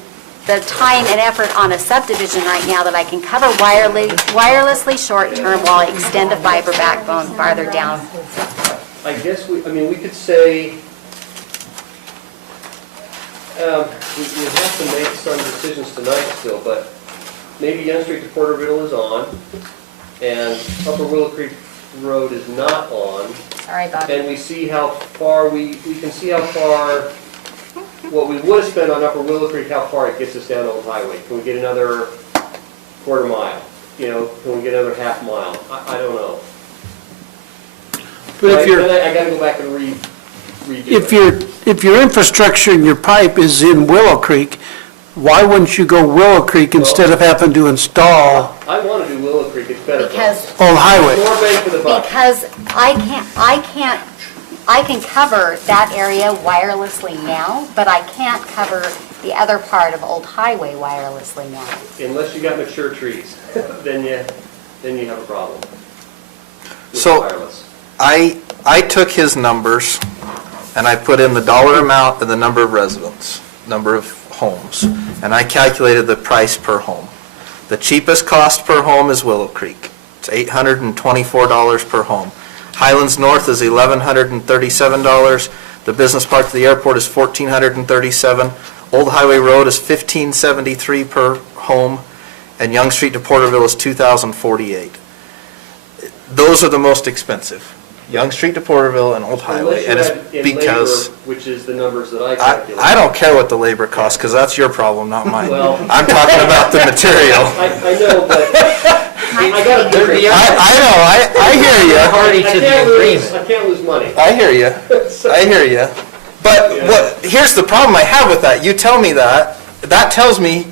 the time and effort on a subdivision right now that I can cover wirelessly short-term while I extend a fiber backbone farther down. I guess we could say, we have to make some decisions tonight still, but maybe Young Street to Porterville is on, and Upper Willow Creek Road is not on, Sorry, Bobby. and we see how far, we can see how far, what we would have spent on Upper Willow Creek, how far it gets us down Old Highway. Can we get another quarter mile? You know, can we get another half mile? I don't know. But if you're, Then I gotta go back and redo it. if your infrastructure and your pipe is in Willow Creek, why wouldn't you go Willow Creek instead of having to install I want to do Willow Creek, it's better. for us. Because, Old Highway? More bang for the buck. because I can cover that area wirelessly now, but I can't cover the other part of Old Highway wirelessly now. Unless you got mature trees, then you have a problem. with So- wireless. I took his numbers and I put in the dollar amount and the number of residents, number of homes, and I calculated the price per home. The cheapest cost per home is Willow Creek. It's $824 per home. Highlands North is $1,137. The business park to the airport is $1,437. Old Highway Road is $1,573 per home, and Young Street to Porterville is $2,048. Those are the most expensive. Young Street to Porterville and Old Highway, and Unless it's you add in because labor, which is the numbers that I calculate. I don't care what the labor costs, because that's your problem, not mine. Well- I'm talking about the material. I know, but I gotta They're the I hear you. Party to the agreement. I can't lose money. I hear you. I hear you. But here's the problem I have with that. You tell me that. That tells me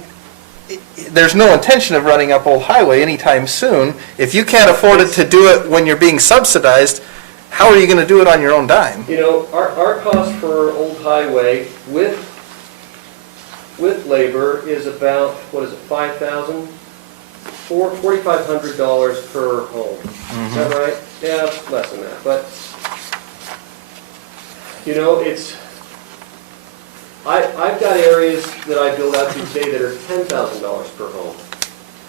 there's no intention of running up Old Highway anytime soon. If you can't afford it to do it when you're being subsidized, how are you going to do it on your own dime? You know, our cost for Old Highway with labor is about, what is it, $5,000? $4,500 per home. Is that right? Yeah, it's less than that, but, you know, I've got areas that I build out to today that are $10,000 per home.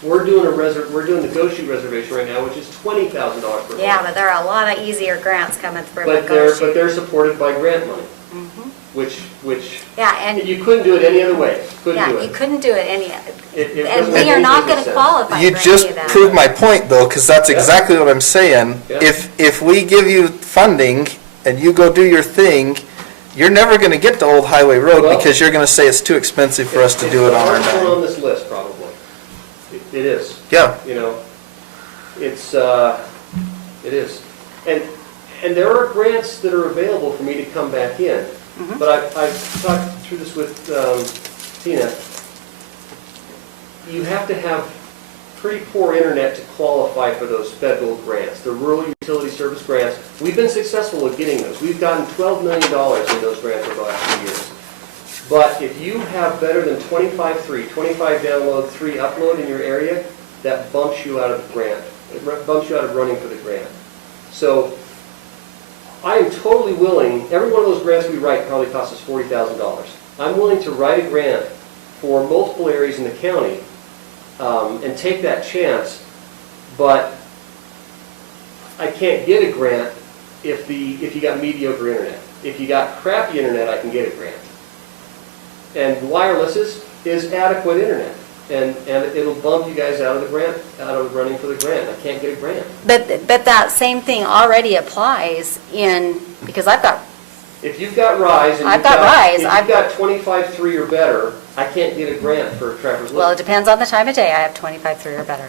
We're doing the Go Shoot reservation right now, which is $20,000 per home. Yeah, but there are a lot of easier grants coming through. But they're supported by grant money, which Yeah, and, you couldn't do it any other way. Couldn't yeah, do you it. couldn't do it any, It and doesn't we make are any not business gonna sense. qualify You for just any of that. proved my point, though, because that's Yeah. exactly what I'm saying. Yeah. If we give you funding and you go do your thing, you're never going to get to Old Highway Road Well- because you're going to say it's too expensive for us to do it on our It's the hardest one on dime. this list, probably. It is, Yeah, you know. It is. And there are grants that are available for me to come back in. But I've talked through this with Tina. You have to have pretty poor internet to qualify for those federal grants, the Rural Utility Service grants. We've been successful at getting those. We've gotten $12 million in those grants over the last few years. But if you have better than 25 download, 3 upload in your area, that bumps you out of the grant It bumps you out of running for the grant. So I am totally willing, every one of those grants we write probably costs us $40,000. I'm willing to write a grant for multiple areas in the county and take that chance, but I can't get a grant if you got mediocre internet. If you got crappy internet, I can get a grant. And wireless is adequate internet. And it'll bump you guys out of the grant, out of running for the grant. I can't get a grant. But that same thing already applies because I've got, If you've got Rise and I've got Rise, if I've you've got 25.3 or better, I can't get a grant for Trappers well, it Lake. depends on the time of day. I have 25.3 or better.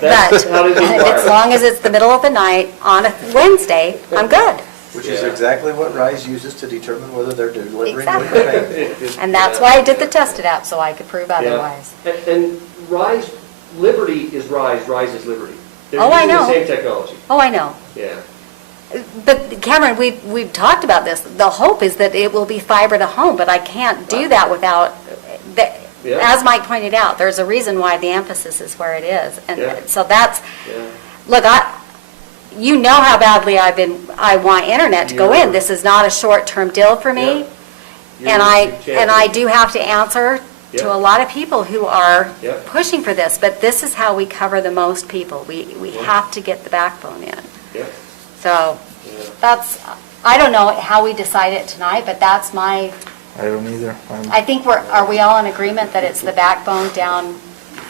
That's But how it is with as long as it's the middle of the night on a Wednesday, I'm good. Which is Yeah. exactly what RISE uses to determine whether they're delivering Exactly. good payment. And that's why I did the tested app, so I could prove otherwise. And Rise, Liberty is Rise, Rise is Liberty. They're Oh, I using the know. same technology. Oh, I know. Yeah. But Cameron, we've talked about this. The hope is that it will be fiber to home, but I can't do that without, Yeah. as Mike pointed out, there's a reason why the emphasis is where it is. Yeah. And so that's, Yeah. look, you know how badly I want internet to go in. Yeah. This is not a short-term deal for me. And I do have to answer to Yeah. a lot of people who are Yeah. pushing for this, but this is how we cover the most people. We have to get the backbone in. Yeah. So Yeah. that's, I don't know how we decide it tonight, but that's my, I don't either. I think are we all in agreement that it's the backbone down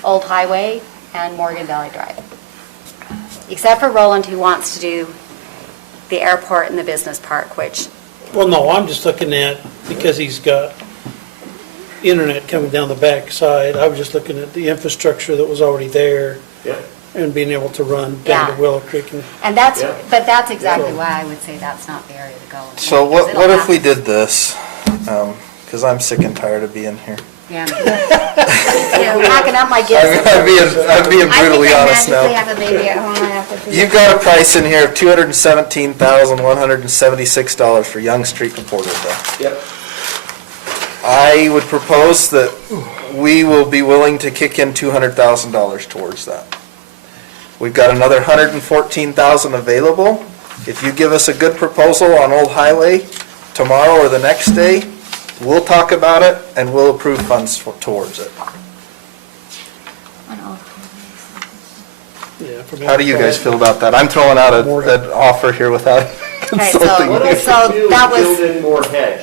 Old Highway and Morgan Valley Drive? Except for Roland, who wants to do the airport and the business park, which, Well, no, I'm just looking at, because he's got internet coming down the back side, I was just looking at the infrastructure that was already there Yeah. and being able to run down to Yeah. Willow Creek. and that's, Yeah. but that's exactly why I would say that's not the area to go. So Because what it'll if we have- did this? Because I'm sick and tired of being here. Yeah. You're packing up my gifts. I'm being brutally honest now. I think I magically have a baby at home. I have to. You've got a price in here of $217,176 for Young Street reporter bill. Yep. I would propose that we will be willing to kick in $200,000 towards that. We've got another $114,000 available. If you give us a good proposal on Old Highway tomorrow or the next day, we'll talk about it and we'll approve funds towards it. Yeah, from How do you guys feel about that? I'm throwing out an offer here without Okay, so- consulting What you. I So should do that is was- build in more hedge,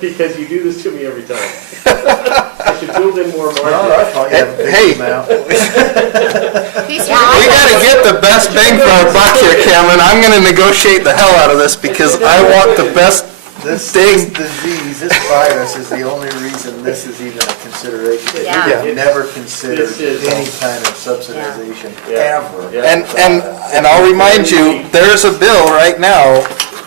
because you do this to me every time. I should build in more No, margin. I thought you had a Hey. big amount. These Yeah, I We gotta get the best bang for our buck here, Cameron. I'm gonna negotiate the hell out of this because I want the best This thing. disease, this virus is the only reason this is even a consideration. Yeah. We have never considered This is- any kind of subsidization, Yeah. ever. Yeah. And I'll remind you, there's a bill right now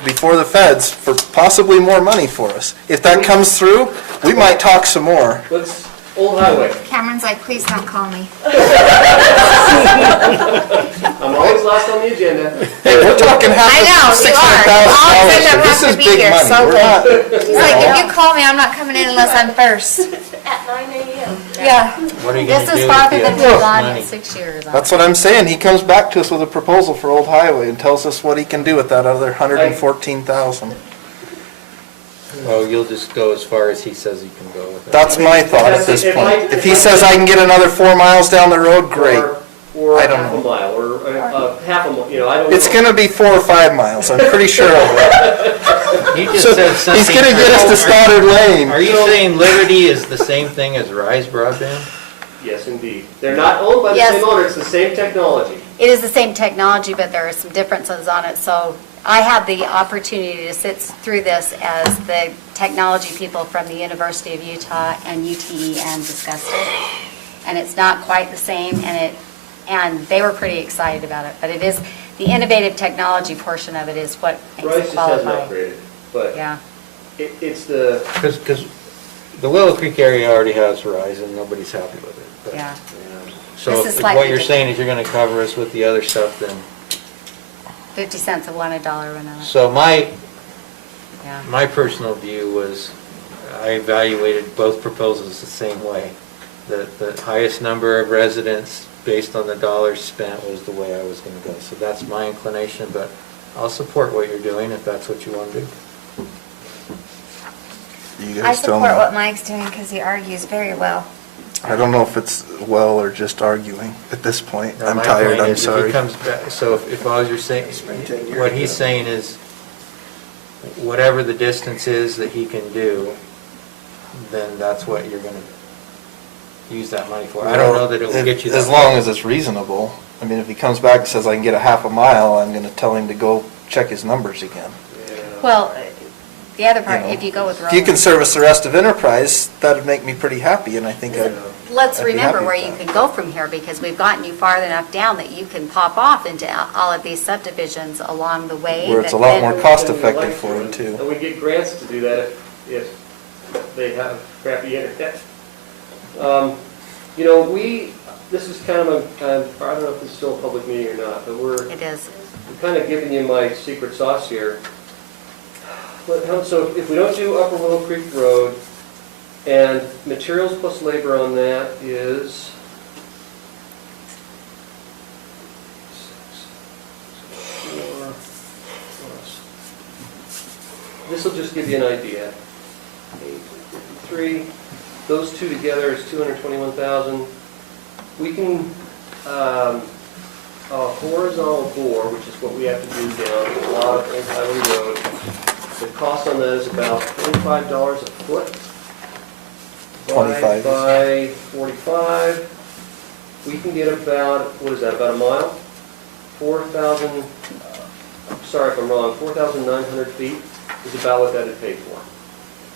before the feds for possibly more money for us. If that comes through, we might talk some more. Let's, Old Highway. Cameron's like, please don't call me. I'm always last on the agenda. Hey, we're talking half I know, of you are. All of a sudden I'm $600,000. This have is to be big here, money. so We're big. not, He's like, if you call me, I'm not coming in unless I'm first. At 9 a.m. Yeah. What are you This gonna is do farther with than the we've gone money? in 6 years. that's what I'm saying. He comes back to us with a proposal for Old Highway and tells us what he can do with that other $114,000. Oh, you'll just go as far as he says he can go with it. That's my thought at this If I- point. If he says I can get another 4 miles down the road, great. Or I don't half a know. mile, or half a mile, you know, I don't know. It's gonna be 4 or 5 miles, I'm pretty sure of that. You just So said something. he's gonna get us to Stoddard Lane. Are you saying Liberty is the same thing as Rise Broadband? Yes, indeed. They're not owned by the Yes. same owner, it's the same technology. It is the same technology, but there are some differences on it. So I had the opportunity to sit through this as the technology people from the University of Utah and UTE and discussed it. And it's not quite the same, and they were pretty excited about it. But it is, the innovative technology portion of it is what makes Rice it just hasn't qualify. upgraded, but Yeah. it's the, Because the Willow Creek area already has Verizon, nobody's happy with it. But- Yeah. So This is if slightly what you're different. saying is you're gonna cover us with the other stuff, then, 50 cents of one, $1 another. so my Yeah. personal view was, I evaluated both proposals the same way. The highest number of residents based on the dollars spent, was the way I was gonna go. So that's my inclination, but I'll support what you're doing if that's what you want to do. You I guys tell support me. what Mike's doing because he argues very well. I don't know if it's well or just arguing at this point. Now, I'm my tired, point I'm is if he sorry. comes back, so if all you're saying, Spent 10 years what he's ago. saying is, whatever the distance is that he can do, then that's what you're gonna use that money for. I don't know that it will get you that. As long as it's reasonable. I mean, if he comes back and says I can get a half a mile, I'm gonna tell him to go check his numbers again. Well, the other part, You know, if you go with If you can Roland, service the rest of Enterprise, that'd make me pretty happy, and I think Let's I'd be remember happy where with you that. can go from here, because we've gotten you far enough down that you can pop off into all of these subdivisions along the way. Where it's a that lot then- more cost effective for him too. And we get grants to do that if they have crappy internet. You know, this is kind of I don't know if this is still a public meeting or not, but It is. I'm kind of giving you my secret sauce here. So if we don't do Upper Willow Creek Road, and materials plus labor on that is this will just give you an idea. 853, those two together is 221,000. We can, a horizontal bore, which is what we have to do down a lot of Old Highway Road. The cost on that is about $25 a foot. 25. By 45, we can get about, what is that, about a mile? 4,000, sorry if I'm wrong, 4,900 feet is about what that would pay for.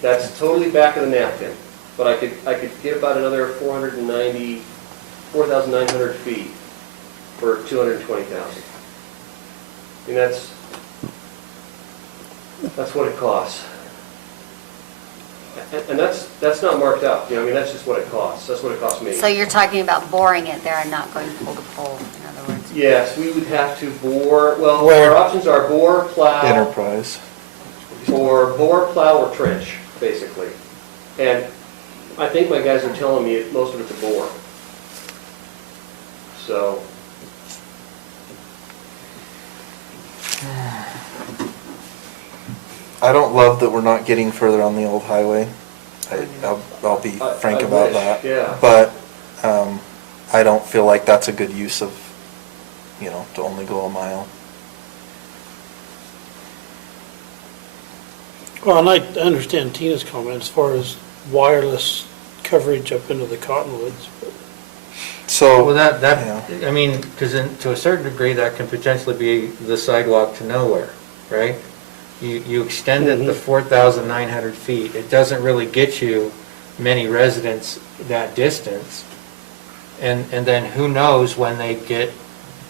That's totally back of the napkin, but I could get about another 4,900 feet for 220,000. And that's what it costs. And that's not marked up, you know, I mean, that's just what it costs, that's what it costs me. So you're talking about boring it there and not going pole to pole, in other words? Yes, we would have to bore, well, Where? our options are bore, plow, Enterprise. or bore, plow, or trench, basically. And I think my guys are telling me most of it's a bore. So, I don't love that we're not getting further on the old highway. I'll be frank I about wish, that. yeah. But I don't feel like that's a good use of, to only go a mile. Well, and I understand Tina's comment as far as wireless coverage up into the cottonwoods, but So, Well, yeah. I mean, because to a certain degree, that can potentially be the sidewalk to nowhere, right? You extend it to 4,900 feet, it doesn't really get you many residents that distance. And then who knows when they get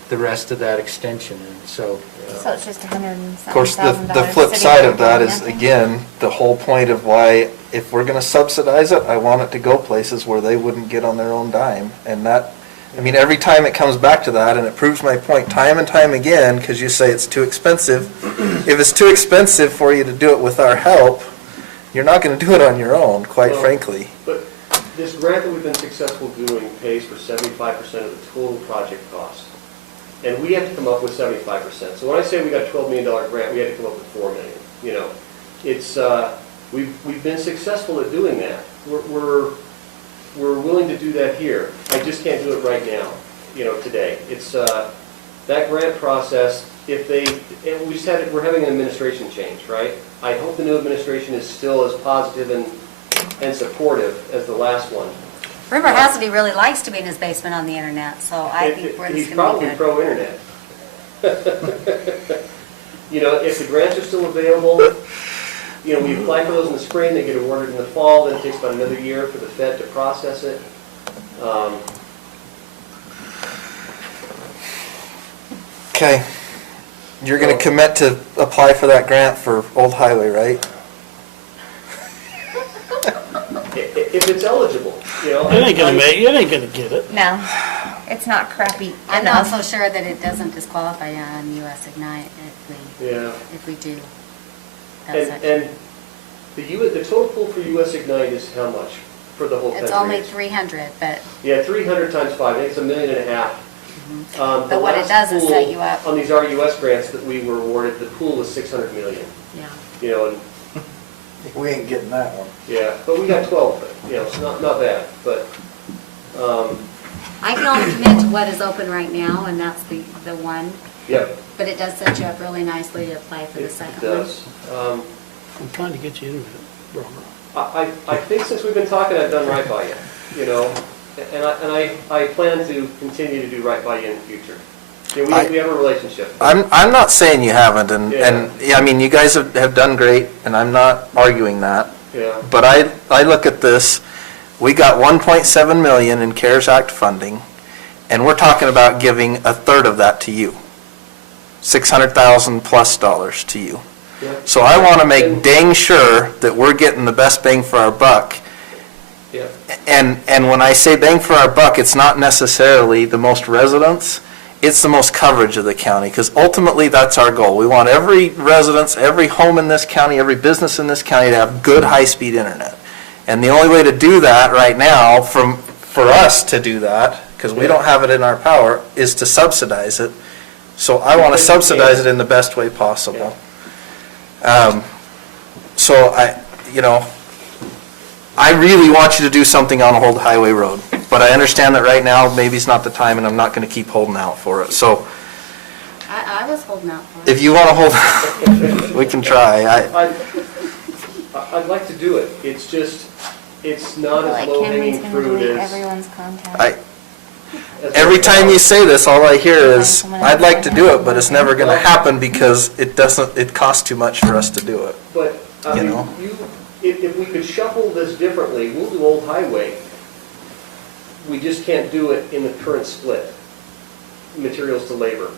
the rest of that extension in, so. so it's just $107,000. Of course, the flip side of that is, again, the whole point of why, if we're gonna subsidize it, I want it to go places where they wouldn't get on their own dime. And that, I mean, every time it comes back to that, and it proves my point time and time again, because you say it's too expensive. If it's too expensive for you to do it with our help, you're not gonna do it on your own, quite Well, frankly. But this grant that we've been successful doing pays for 75% of the total project cost. And we have to come up with 75%. So when I say we got a $12 million grant, we had to come up with $4 million, you know. It's, we've been successful at doing that. We're willing to do that here. I just can't do it right now, today. It's, that grant process, we're having an administration change, right? I hope the new administration is still as positive and supportive as the last one. Rumor has it he really likes to be in his basement on the internet, so I think we're He's just gonna be probably good. pro-internet. If the grants are still available, we apply for those in the spring, they get awarded in the fall, then it takes about another year for the Fed to process it. Okay, you're gonna commit to apply for that grant for Old Highway, right? If it's eligible, it ain't gonna get it. No, it's not crappy I'm not enough. so sure that it doesn't disqualify you on US Ignite Yeah. if we do that And section. the total pool for US Ignite is how much for the whole country. It's only 300, but Yeah, 300 times 5, I think it's $1.5 million. The But what it last does is set pool you up. On these RUS grants that we were awarded, the pool was 600 million. yeah. You know, and, We ain't getting that one. yeah, but we got 12 of it, you know, it's not bad, but, I can only commit to what is open right now, and that's the one, yep, but it does set you up really nicely to apply for the it second one. does. I'm trying to get you into it, bro. I think since we've been talking, I've done right by you, you know, and I plan to continue to do right by you in the future. You know, we have a relationship. I'm not saying you haven't, and Yeah. yeah, I mean, you guys have done great, and I'm not arguing that. Yeah, But I look at this, we got 1.7 million in CARES Act funding, and we're talking about giving a third of that to you. $600,000 plus to you. yeah, So I want to make dang sure that we're getting the best bang for our buck. yeah, And when I say bang for our buck, it's not necessarily the most residents, it's the most coverage of the county, because ultimately that's our goal. We want every residence, every home in this county, every business in this county to have good high-speed internet. And the only way to do that right now, for us to do that, because we don't have it in our power, is to subsidize it. So I want to subsidize it in the best way possible. So I really want you to do something on Old Highway Road, but I understand that right now, maybe it's not the time, and I'm not going to keep holding out for it. So I was holding out for it. if you want to hold, we can try. I'd like to do it. It's just, it's not as Like low Cameron's hanging gonna fruit delete as. everyone's contact. Every time you say this, all I hear is, I'd like to do it, but it's never going to happen because it costs too much for us to do it. But, I You mean, know? if we could shuffle this differently, we'll do Old Highway. We just can't do it in the current split, materials to labor.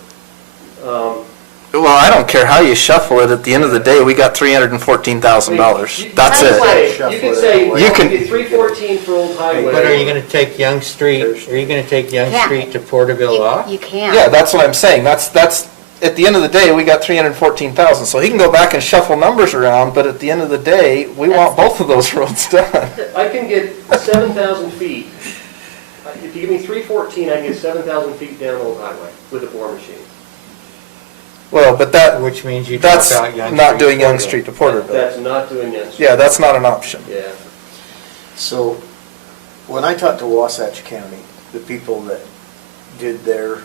Well, I don't care how you shuffle it. At the end of the day, we got $314,000. That's You it. could say, You can- get 314 for Old Highway. But are you gonna take Young Street, are you gonna take Young Yeah. Street to Porterville off? You can't. Yeah, that's what I'm saying. That's, at the end of the day, we got 314,000. So he can go back and shuffle numbers around, but at the end of the day, we want both of those roads done. I can get 7,000 feet. If you give me 314, I can get 7,000 feet down Old Highway with a bore machine. Well, but Which means you drop that's out Young Street. not doing Young Porterville. Street to Porterville. That's not doing Young Street. Yeah, that's not an option. Yeah. So, when I talked to Wasatch County, the people that did their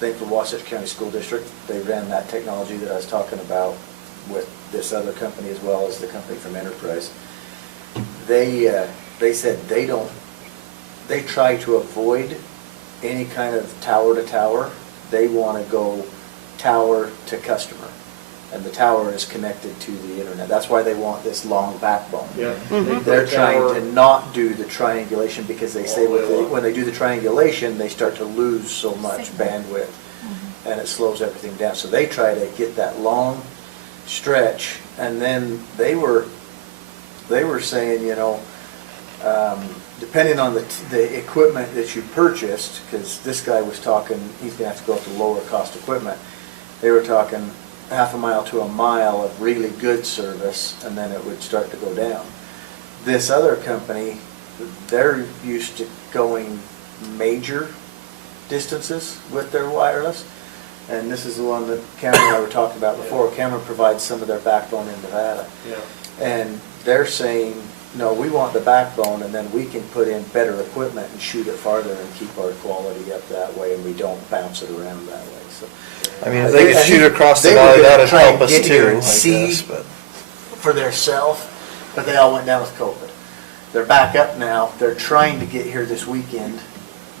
thing for Wasatch County School District, they ran that technology that I was talking about with this other company as well as the company from Enterprise. They said they try to avoid any kind of tower to tower. They want to go tower to customer. And the tower is connected to the internet. That's why they want this long backbone. Yeah. They're trying to not do the triangulation because they say when they do the triangulation, they start to lose so much bandwidth and it slows everything down. So they try to get that long stretch, and then they were saying, depending on the equipment that you purchased, because this guy was talking, he's gonna have to go up to lower cost equipment. They were talking half a mile to a mile of really good service, and then it would start to go down. This other company, they're used to going major distances with their wireless, and this is the one that Cameron and I were talking about before. Cameron provides some of their backbone in Nevada. Yeah. And they're saying, no, we want the backbone, and then we can put in better equipment and shoot it farther and keep our quality up that way, and we don't bounce it around that way, so. I mean, if they could shoot across the They were valley, gonna that'd try help and us get here too, and I see guess, but. for theirself, but they all went down with COVID. They're back up now, they're trying to get here this weekend,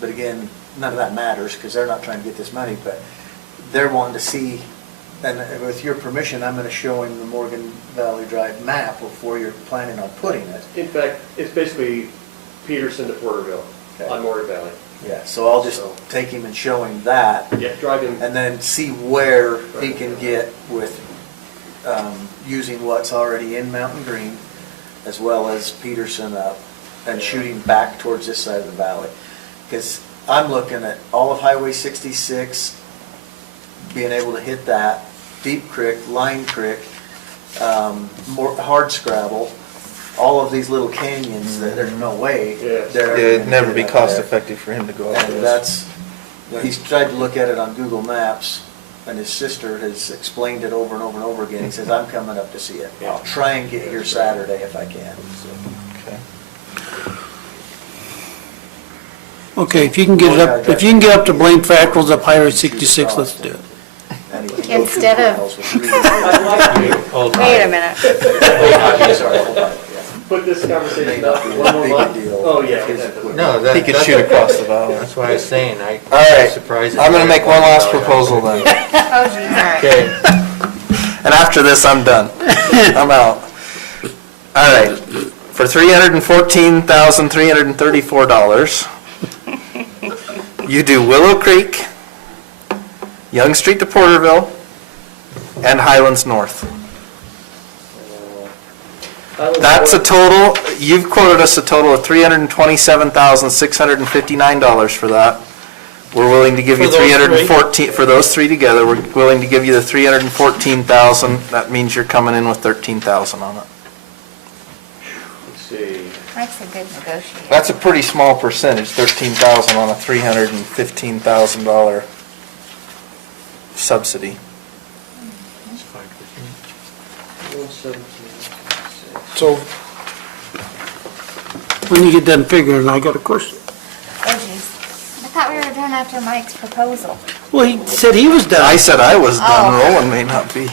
but again, none of that matters, because they're not trying to get this money, but they're wanting to see, and with your permission, I'm gonna show him the Morgan Valley Drive map of where you're planning on putting it. In fact, it's basically Peterson to Porterville on Morgan Valley. Yeah, so I'll just take him and show him that, Yeah, drive him. and then see where he can get with using what's already in Mountain Green, as well as Peterson up, and shooting back towards this side of the valley. Because I'm looking at all of Highway 66, being able to hit that, Deep Creek, Line Creek, more hard scrabble, all of these little canyons that there's no way. Yeah. they're ever It'd gonna never get be up cost there. effective for him to go out And there. that's, he's tried to look at it on Google Maps, and his sister has explained it over and over and over again. He says, I'm coming up to see it. I'll try and get here Saturday if I can. So, Okay. Okay, if you can get it up, if you can get up to Blaine Factor's up Highway 66, let's do it. and he can go through Instead of- miles with reading. I'd like to Hold Wait a on. minute. Sorry, hold on, yeah. put this conversation May up not be one a more big month. deal. Oh, yeah. His yeah. equipment. No, He could that's shoot okay. across the valley. That's why I was saying, All right, surprised. I'm gonna make one last proposal then. Oh, geez, all right. Okay, And after this, I'm done. I'm out. All right, for $314,334, you do Willow Creek, Young Street to Porterville, and Highlands North. That's a total, you've quoted us a total of $327,659 for that. We're willing to give you For those three? 314, for those three together, we're willing to give you the 314,000. That means you're coming in with 13,000 on it. Let's see. Mike's a good negotiator. That's a pretty small percentage, 13,000 on a $315,000 subsidy. 117. So, when you get done figuring, I got a question. Oh, geez. I thought we were done after Mike's proposal. Well, he said he was done. I said I was done, Oh. Roland may not be.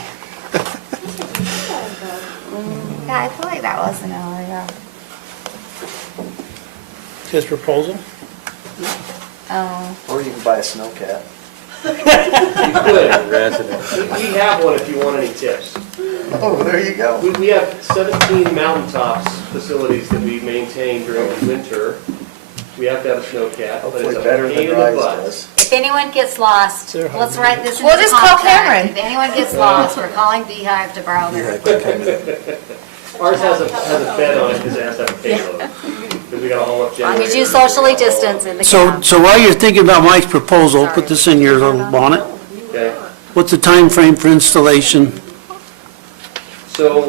Yeah, I feel like that was an hour ago. His proposal? Oh, Or you can buy a snowcat. You could. resident. We have one if you want any tips. Oh, there you go. We have 17 mountaintops facilities that we maintain during the winter. We have to have a snowcat, but Hopefully it's a better pain than in the Rise butt. does. If anyone gets lost, They're let's write this in We'll the just call contract. Cameron. If anyone gets lost, we're calling Beehive to borrow their equipment. Ours has a bed on it because it has to have a payload. Because we gotta haul up As long generators. as you socially distance in the So, cab. so while you're thinking about Mike's proposal, put this in your little bonnet. Okay, What's the time frame for installation? so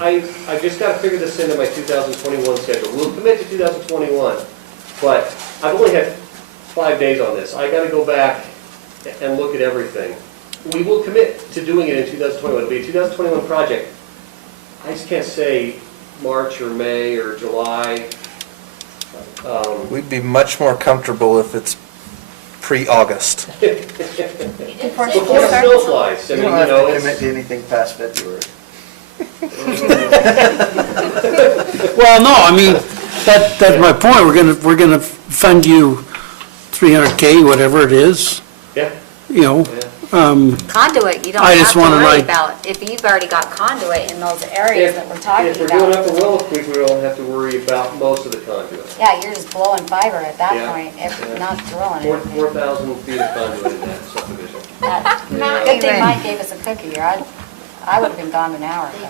I just gotta figure this into my 2021 schedule. We'll commit to 2021, but I've only had 5 days on this. I gotta go back and look at everything. We will commit to doing it in 2021. It'll be a 2021 project. I just can't say March or May or July. We'd be much more comfortable if it's pre-August. before Before school the starts. snow flies, I You mean, don't have to commit it's, to anything past February. Well, no, I mean, that's my point. We're gonna fund you 300K, whatever it is, yeah, you know. yeah. Conduit, you don't I have just to wanna, worry like- about, if you've already got conduit in those areas that we're talking If we're doing about. up in Willow Creek, we don't have to worry about most of the conduit. Yeah, you're just blowing fiber at that Yeah. point, if Yeah. not drilling Four anything. 4,000 feet of conduit in that subdivision. Not Good thing even. Mike gave us a cookie, or I would've been gone an hour ago.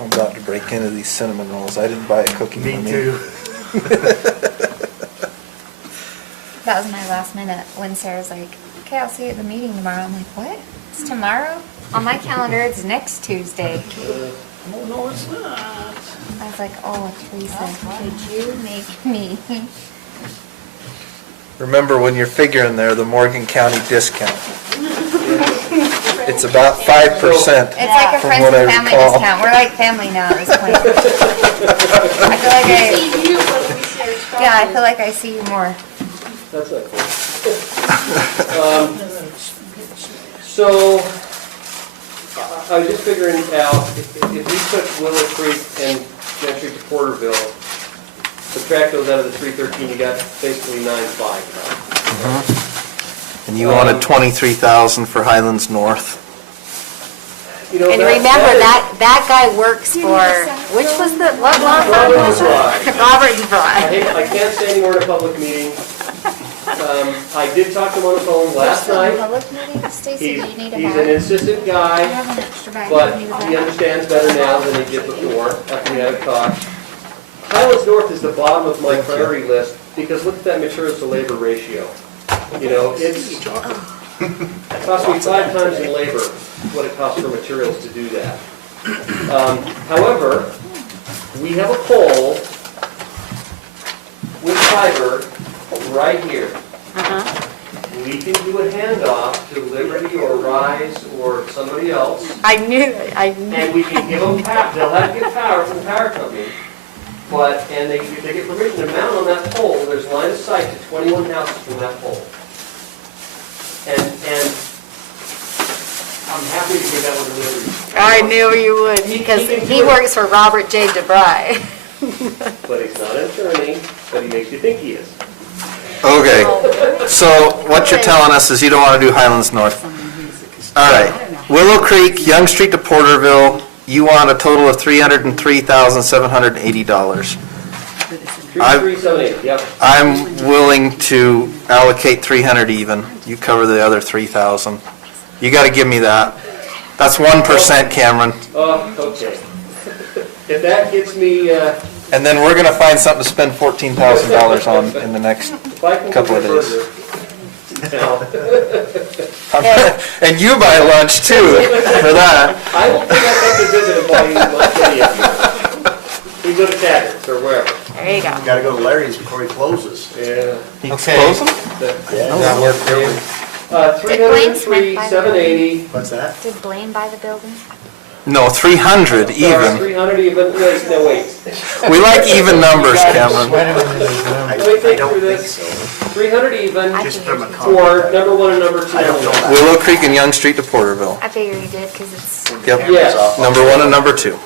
I'm about to break into these cinnamon rolls. I didn't buy a cookie for me. That was my last minute when Sarah's like, okay, I'll see you at the meeting tomorrow. I'm like, what? It's tomorrow? On my calendar, it's next Tuesday. Oh, no, it's not. I was like, oh, Teresa, could you make me? Remember, when you're figuring there, the Morgan County discount. It's about 5%. It's like a From friends what and I family recall. discount. We're like family now at this point. I feel like I feel like I see you more. That's not cool. So, I was just figuring out, if we put Willow Creek and Gentry to Porterville, subtract those out of the 313, you got basically 9.5 now. And you wanted 23,000 for Highlands North. You know, And that- remember, that that guy works for, which was the, what law firm was it? Robert is- DeVry. I can't say anymore in a public meeting. I did talk to him on the phone last night. Public meeting, Stacy, do you need a He's an bag? insistent I guy, have an extra bag. but Do you need a he bag? understands better now than he did before, after we had a talk. Highlands North is the bottom of my priority list, because look at that materials to labor ratio. You know, it's, It costs me 5 times in labor what it costs for materials to do that. However, we have a pole with fiber right here. We can do a handoff to Liberty or Rise or somebody else, I knew it, and we can give them power. They'll have to get power from the power company. But, and they get permission to mount on that pole, there's line of sight to 21 houses from that pole. And I'm happy to give that one to Liberty. I knew you would, because he works for Robert J. DeBry. But he's not an attorney, but he makes you think he is. Okay, so what you're telling us is you don't want to do Highlands North. All right, Willow Creek, Young Street to Porterville, you want a total of $303,780. 378, yep. I'm willing to allocate 300 even. You cover the other 3,000. You got to give me that. That's 1%, Cameron. Oh, okay. If that gets me, And then we're going to find something to spend $14,000 on in the next if I can couple of get a days. burger. Now, And you buy lunch too, for that. I will come back up to visit and buy you lunch anyhow. We go to Taggart's or wherever. There you go. Gotta go to Larry's before he closes. Yeah. Okay. Close them? Does that work for you? 303, 780. What's that? Did Blaine buy the building? No, 300 Sorry, even. 300 even, wait, no, wait. We like even numbers, Cameron. Let me I think don't through think this. so. 300 even Just from a for number 1 and number 2. I don't know that. Willow Creek and Young Street to Porterville. I figure you did, because it's, Yep. Yes. Number 1 and number 2.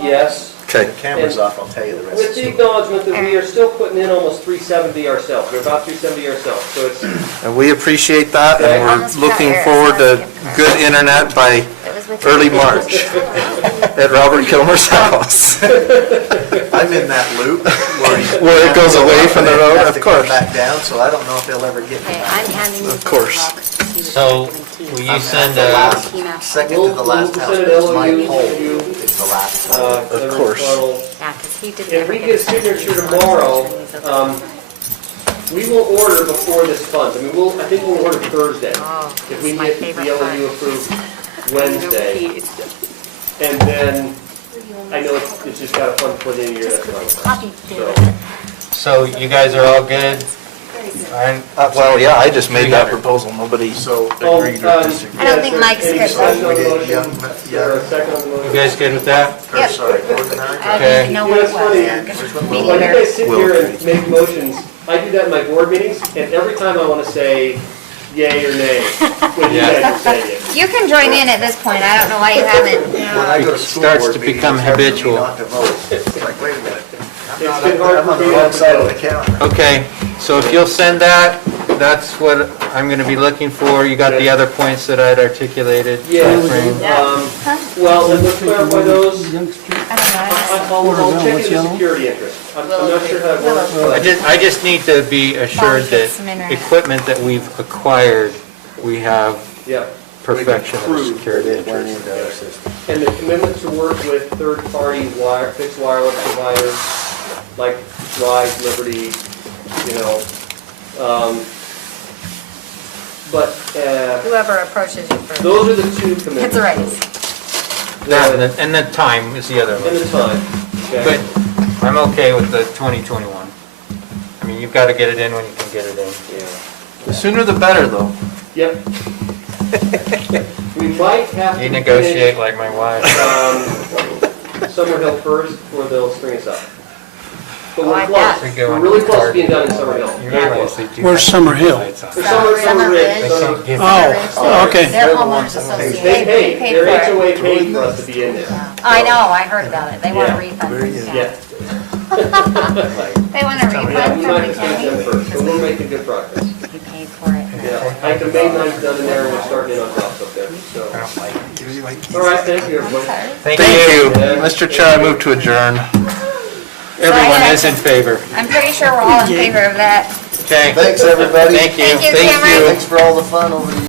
Yes, Okay. The camera's off, I'll tell you the rest. with the acknowledgement that we are still putting in almost 370 ourselves. We're about 370 ourselves, so it's, And we appreciate that, and we're looking forward to good internet by it was with. early March at Robert Kilmer's house. I'm in that loop Where it goes away from the road, Have of to come course. back down, so I don't know if they'll ever get me Okay, back. I'm handing you. Of course. So, will you send The a, last, second to the last house, but it's my We'll- pole, we'll- it's the last one. of course. Yeah, because he did If never we get get a signature tomorrow, we will order before this funds. I mean, I think we'll order Thursday. Oh, If we it's my get the favorite LOU part. approved Wednesday, and then, I know it's just got to fund for the end of the year, that's fine. Copy, So, so you guys are all good? Well, yeah, I just made that proposal, nobody So, agreed or disagreed. I don't think Mike's Any good. discussion on the We did motion? young- Is there a second on the You motion? guys good with that? or sorry, organized? I Okay. didn't know what it You know, was. it's Me Like, you neither. guys sit here and make motions, I do that in my board meetings, and every time I want to say yay or nay, when you Yeah. guys are saying it. You can join in at this point. I don't know why you haven't. When I go to school Starts board to meetings, become it's hard for me habitual. not to vote. It's like, wait a minute. It's I'm been not hard up- for I'm on me the not wrong to side of vote. the counter. Okay, so if you'll send that, that's what I'm gonna be looking for. You got the other points that I'd articulated. Yes. Frame. Well, then let's clarify those. I don't know. I'll check into security interest. I'm not sure how it works, but I just need to be assured that Some internet. equipment that we've acquired, we have yeah. perfection of the Prove security that it went interest. into our system. And the commitment to work with third-party fixed wireless providers like Rise, Liberty, you know. But Whoever approaches you first. those are the two It's a commitments. race. That, and the time is the other And one. the time. But Okay. I'm okay with the 2021. I mean, you've got to get it in when you can get it in. Yeah. The sooner the better, though. Yep. We might have to You negotiate like my wife. finish Summer Hill first, or they'll string us up. But we're Like close. that. We go We're on really the close to card. being done in Summer Hill. You Very realize close. they do Where's have Summer Hill? lights on. For Summer Ridge. They can't give Oh, okay. They're They're the homeowners ones that pay. association. They paid, We paid their for it. HOA paid for us to be in there. I know, I heard about it. They want a Yeah. refund. Yeah. They want a Yeah, refund we from might the have to finish them county. first, but we're making good progress. You paid for it. Yeah, Item Maidline's done in there, and we're starting in on drops up there, so. All right, thank you, everybody. Thank Thank you. you. Mr. Chair, I move to adjourn. Everyone is in favor. I'm pretty sure we're all in favor of that. Okay. Thanks, everybody. Thank you. Thank you, Cameron. Thanks for all the fun over the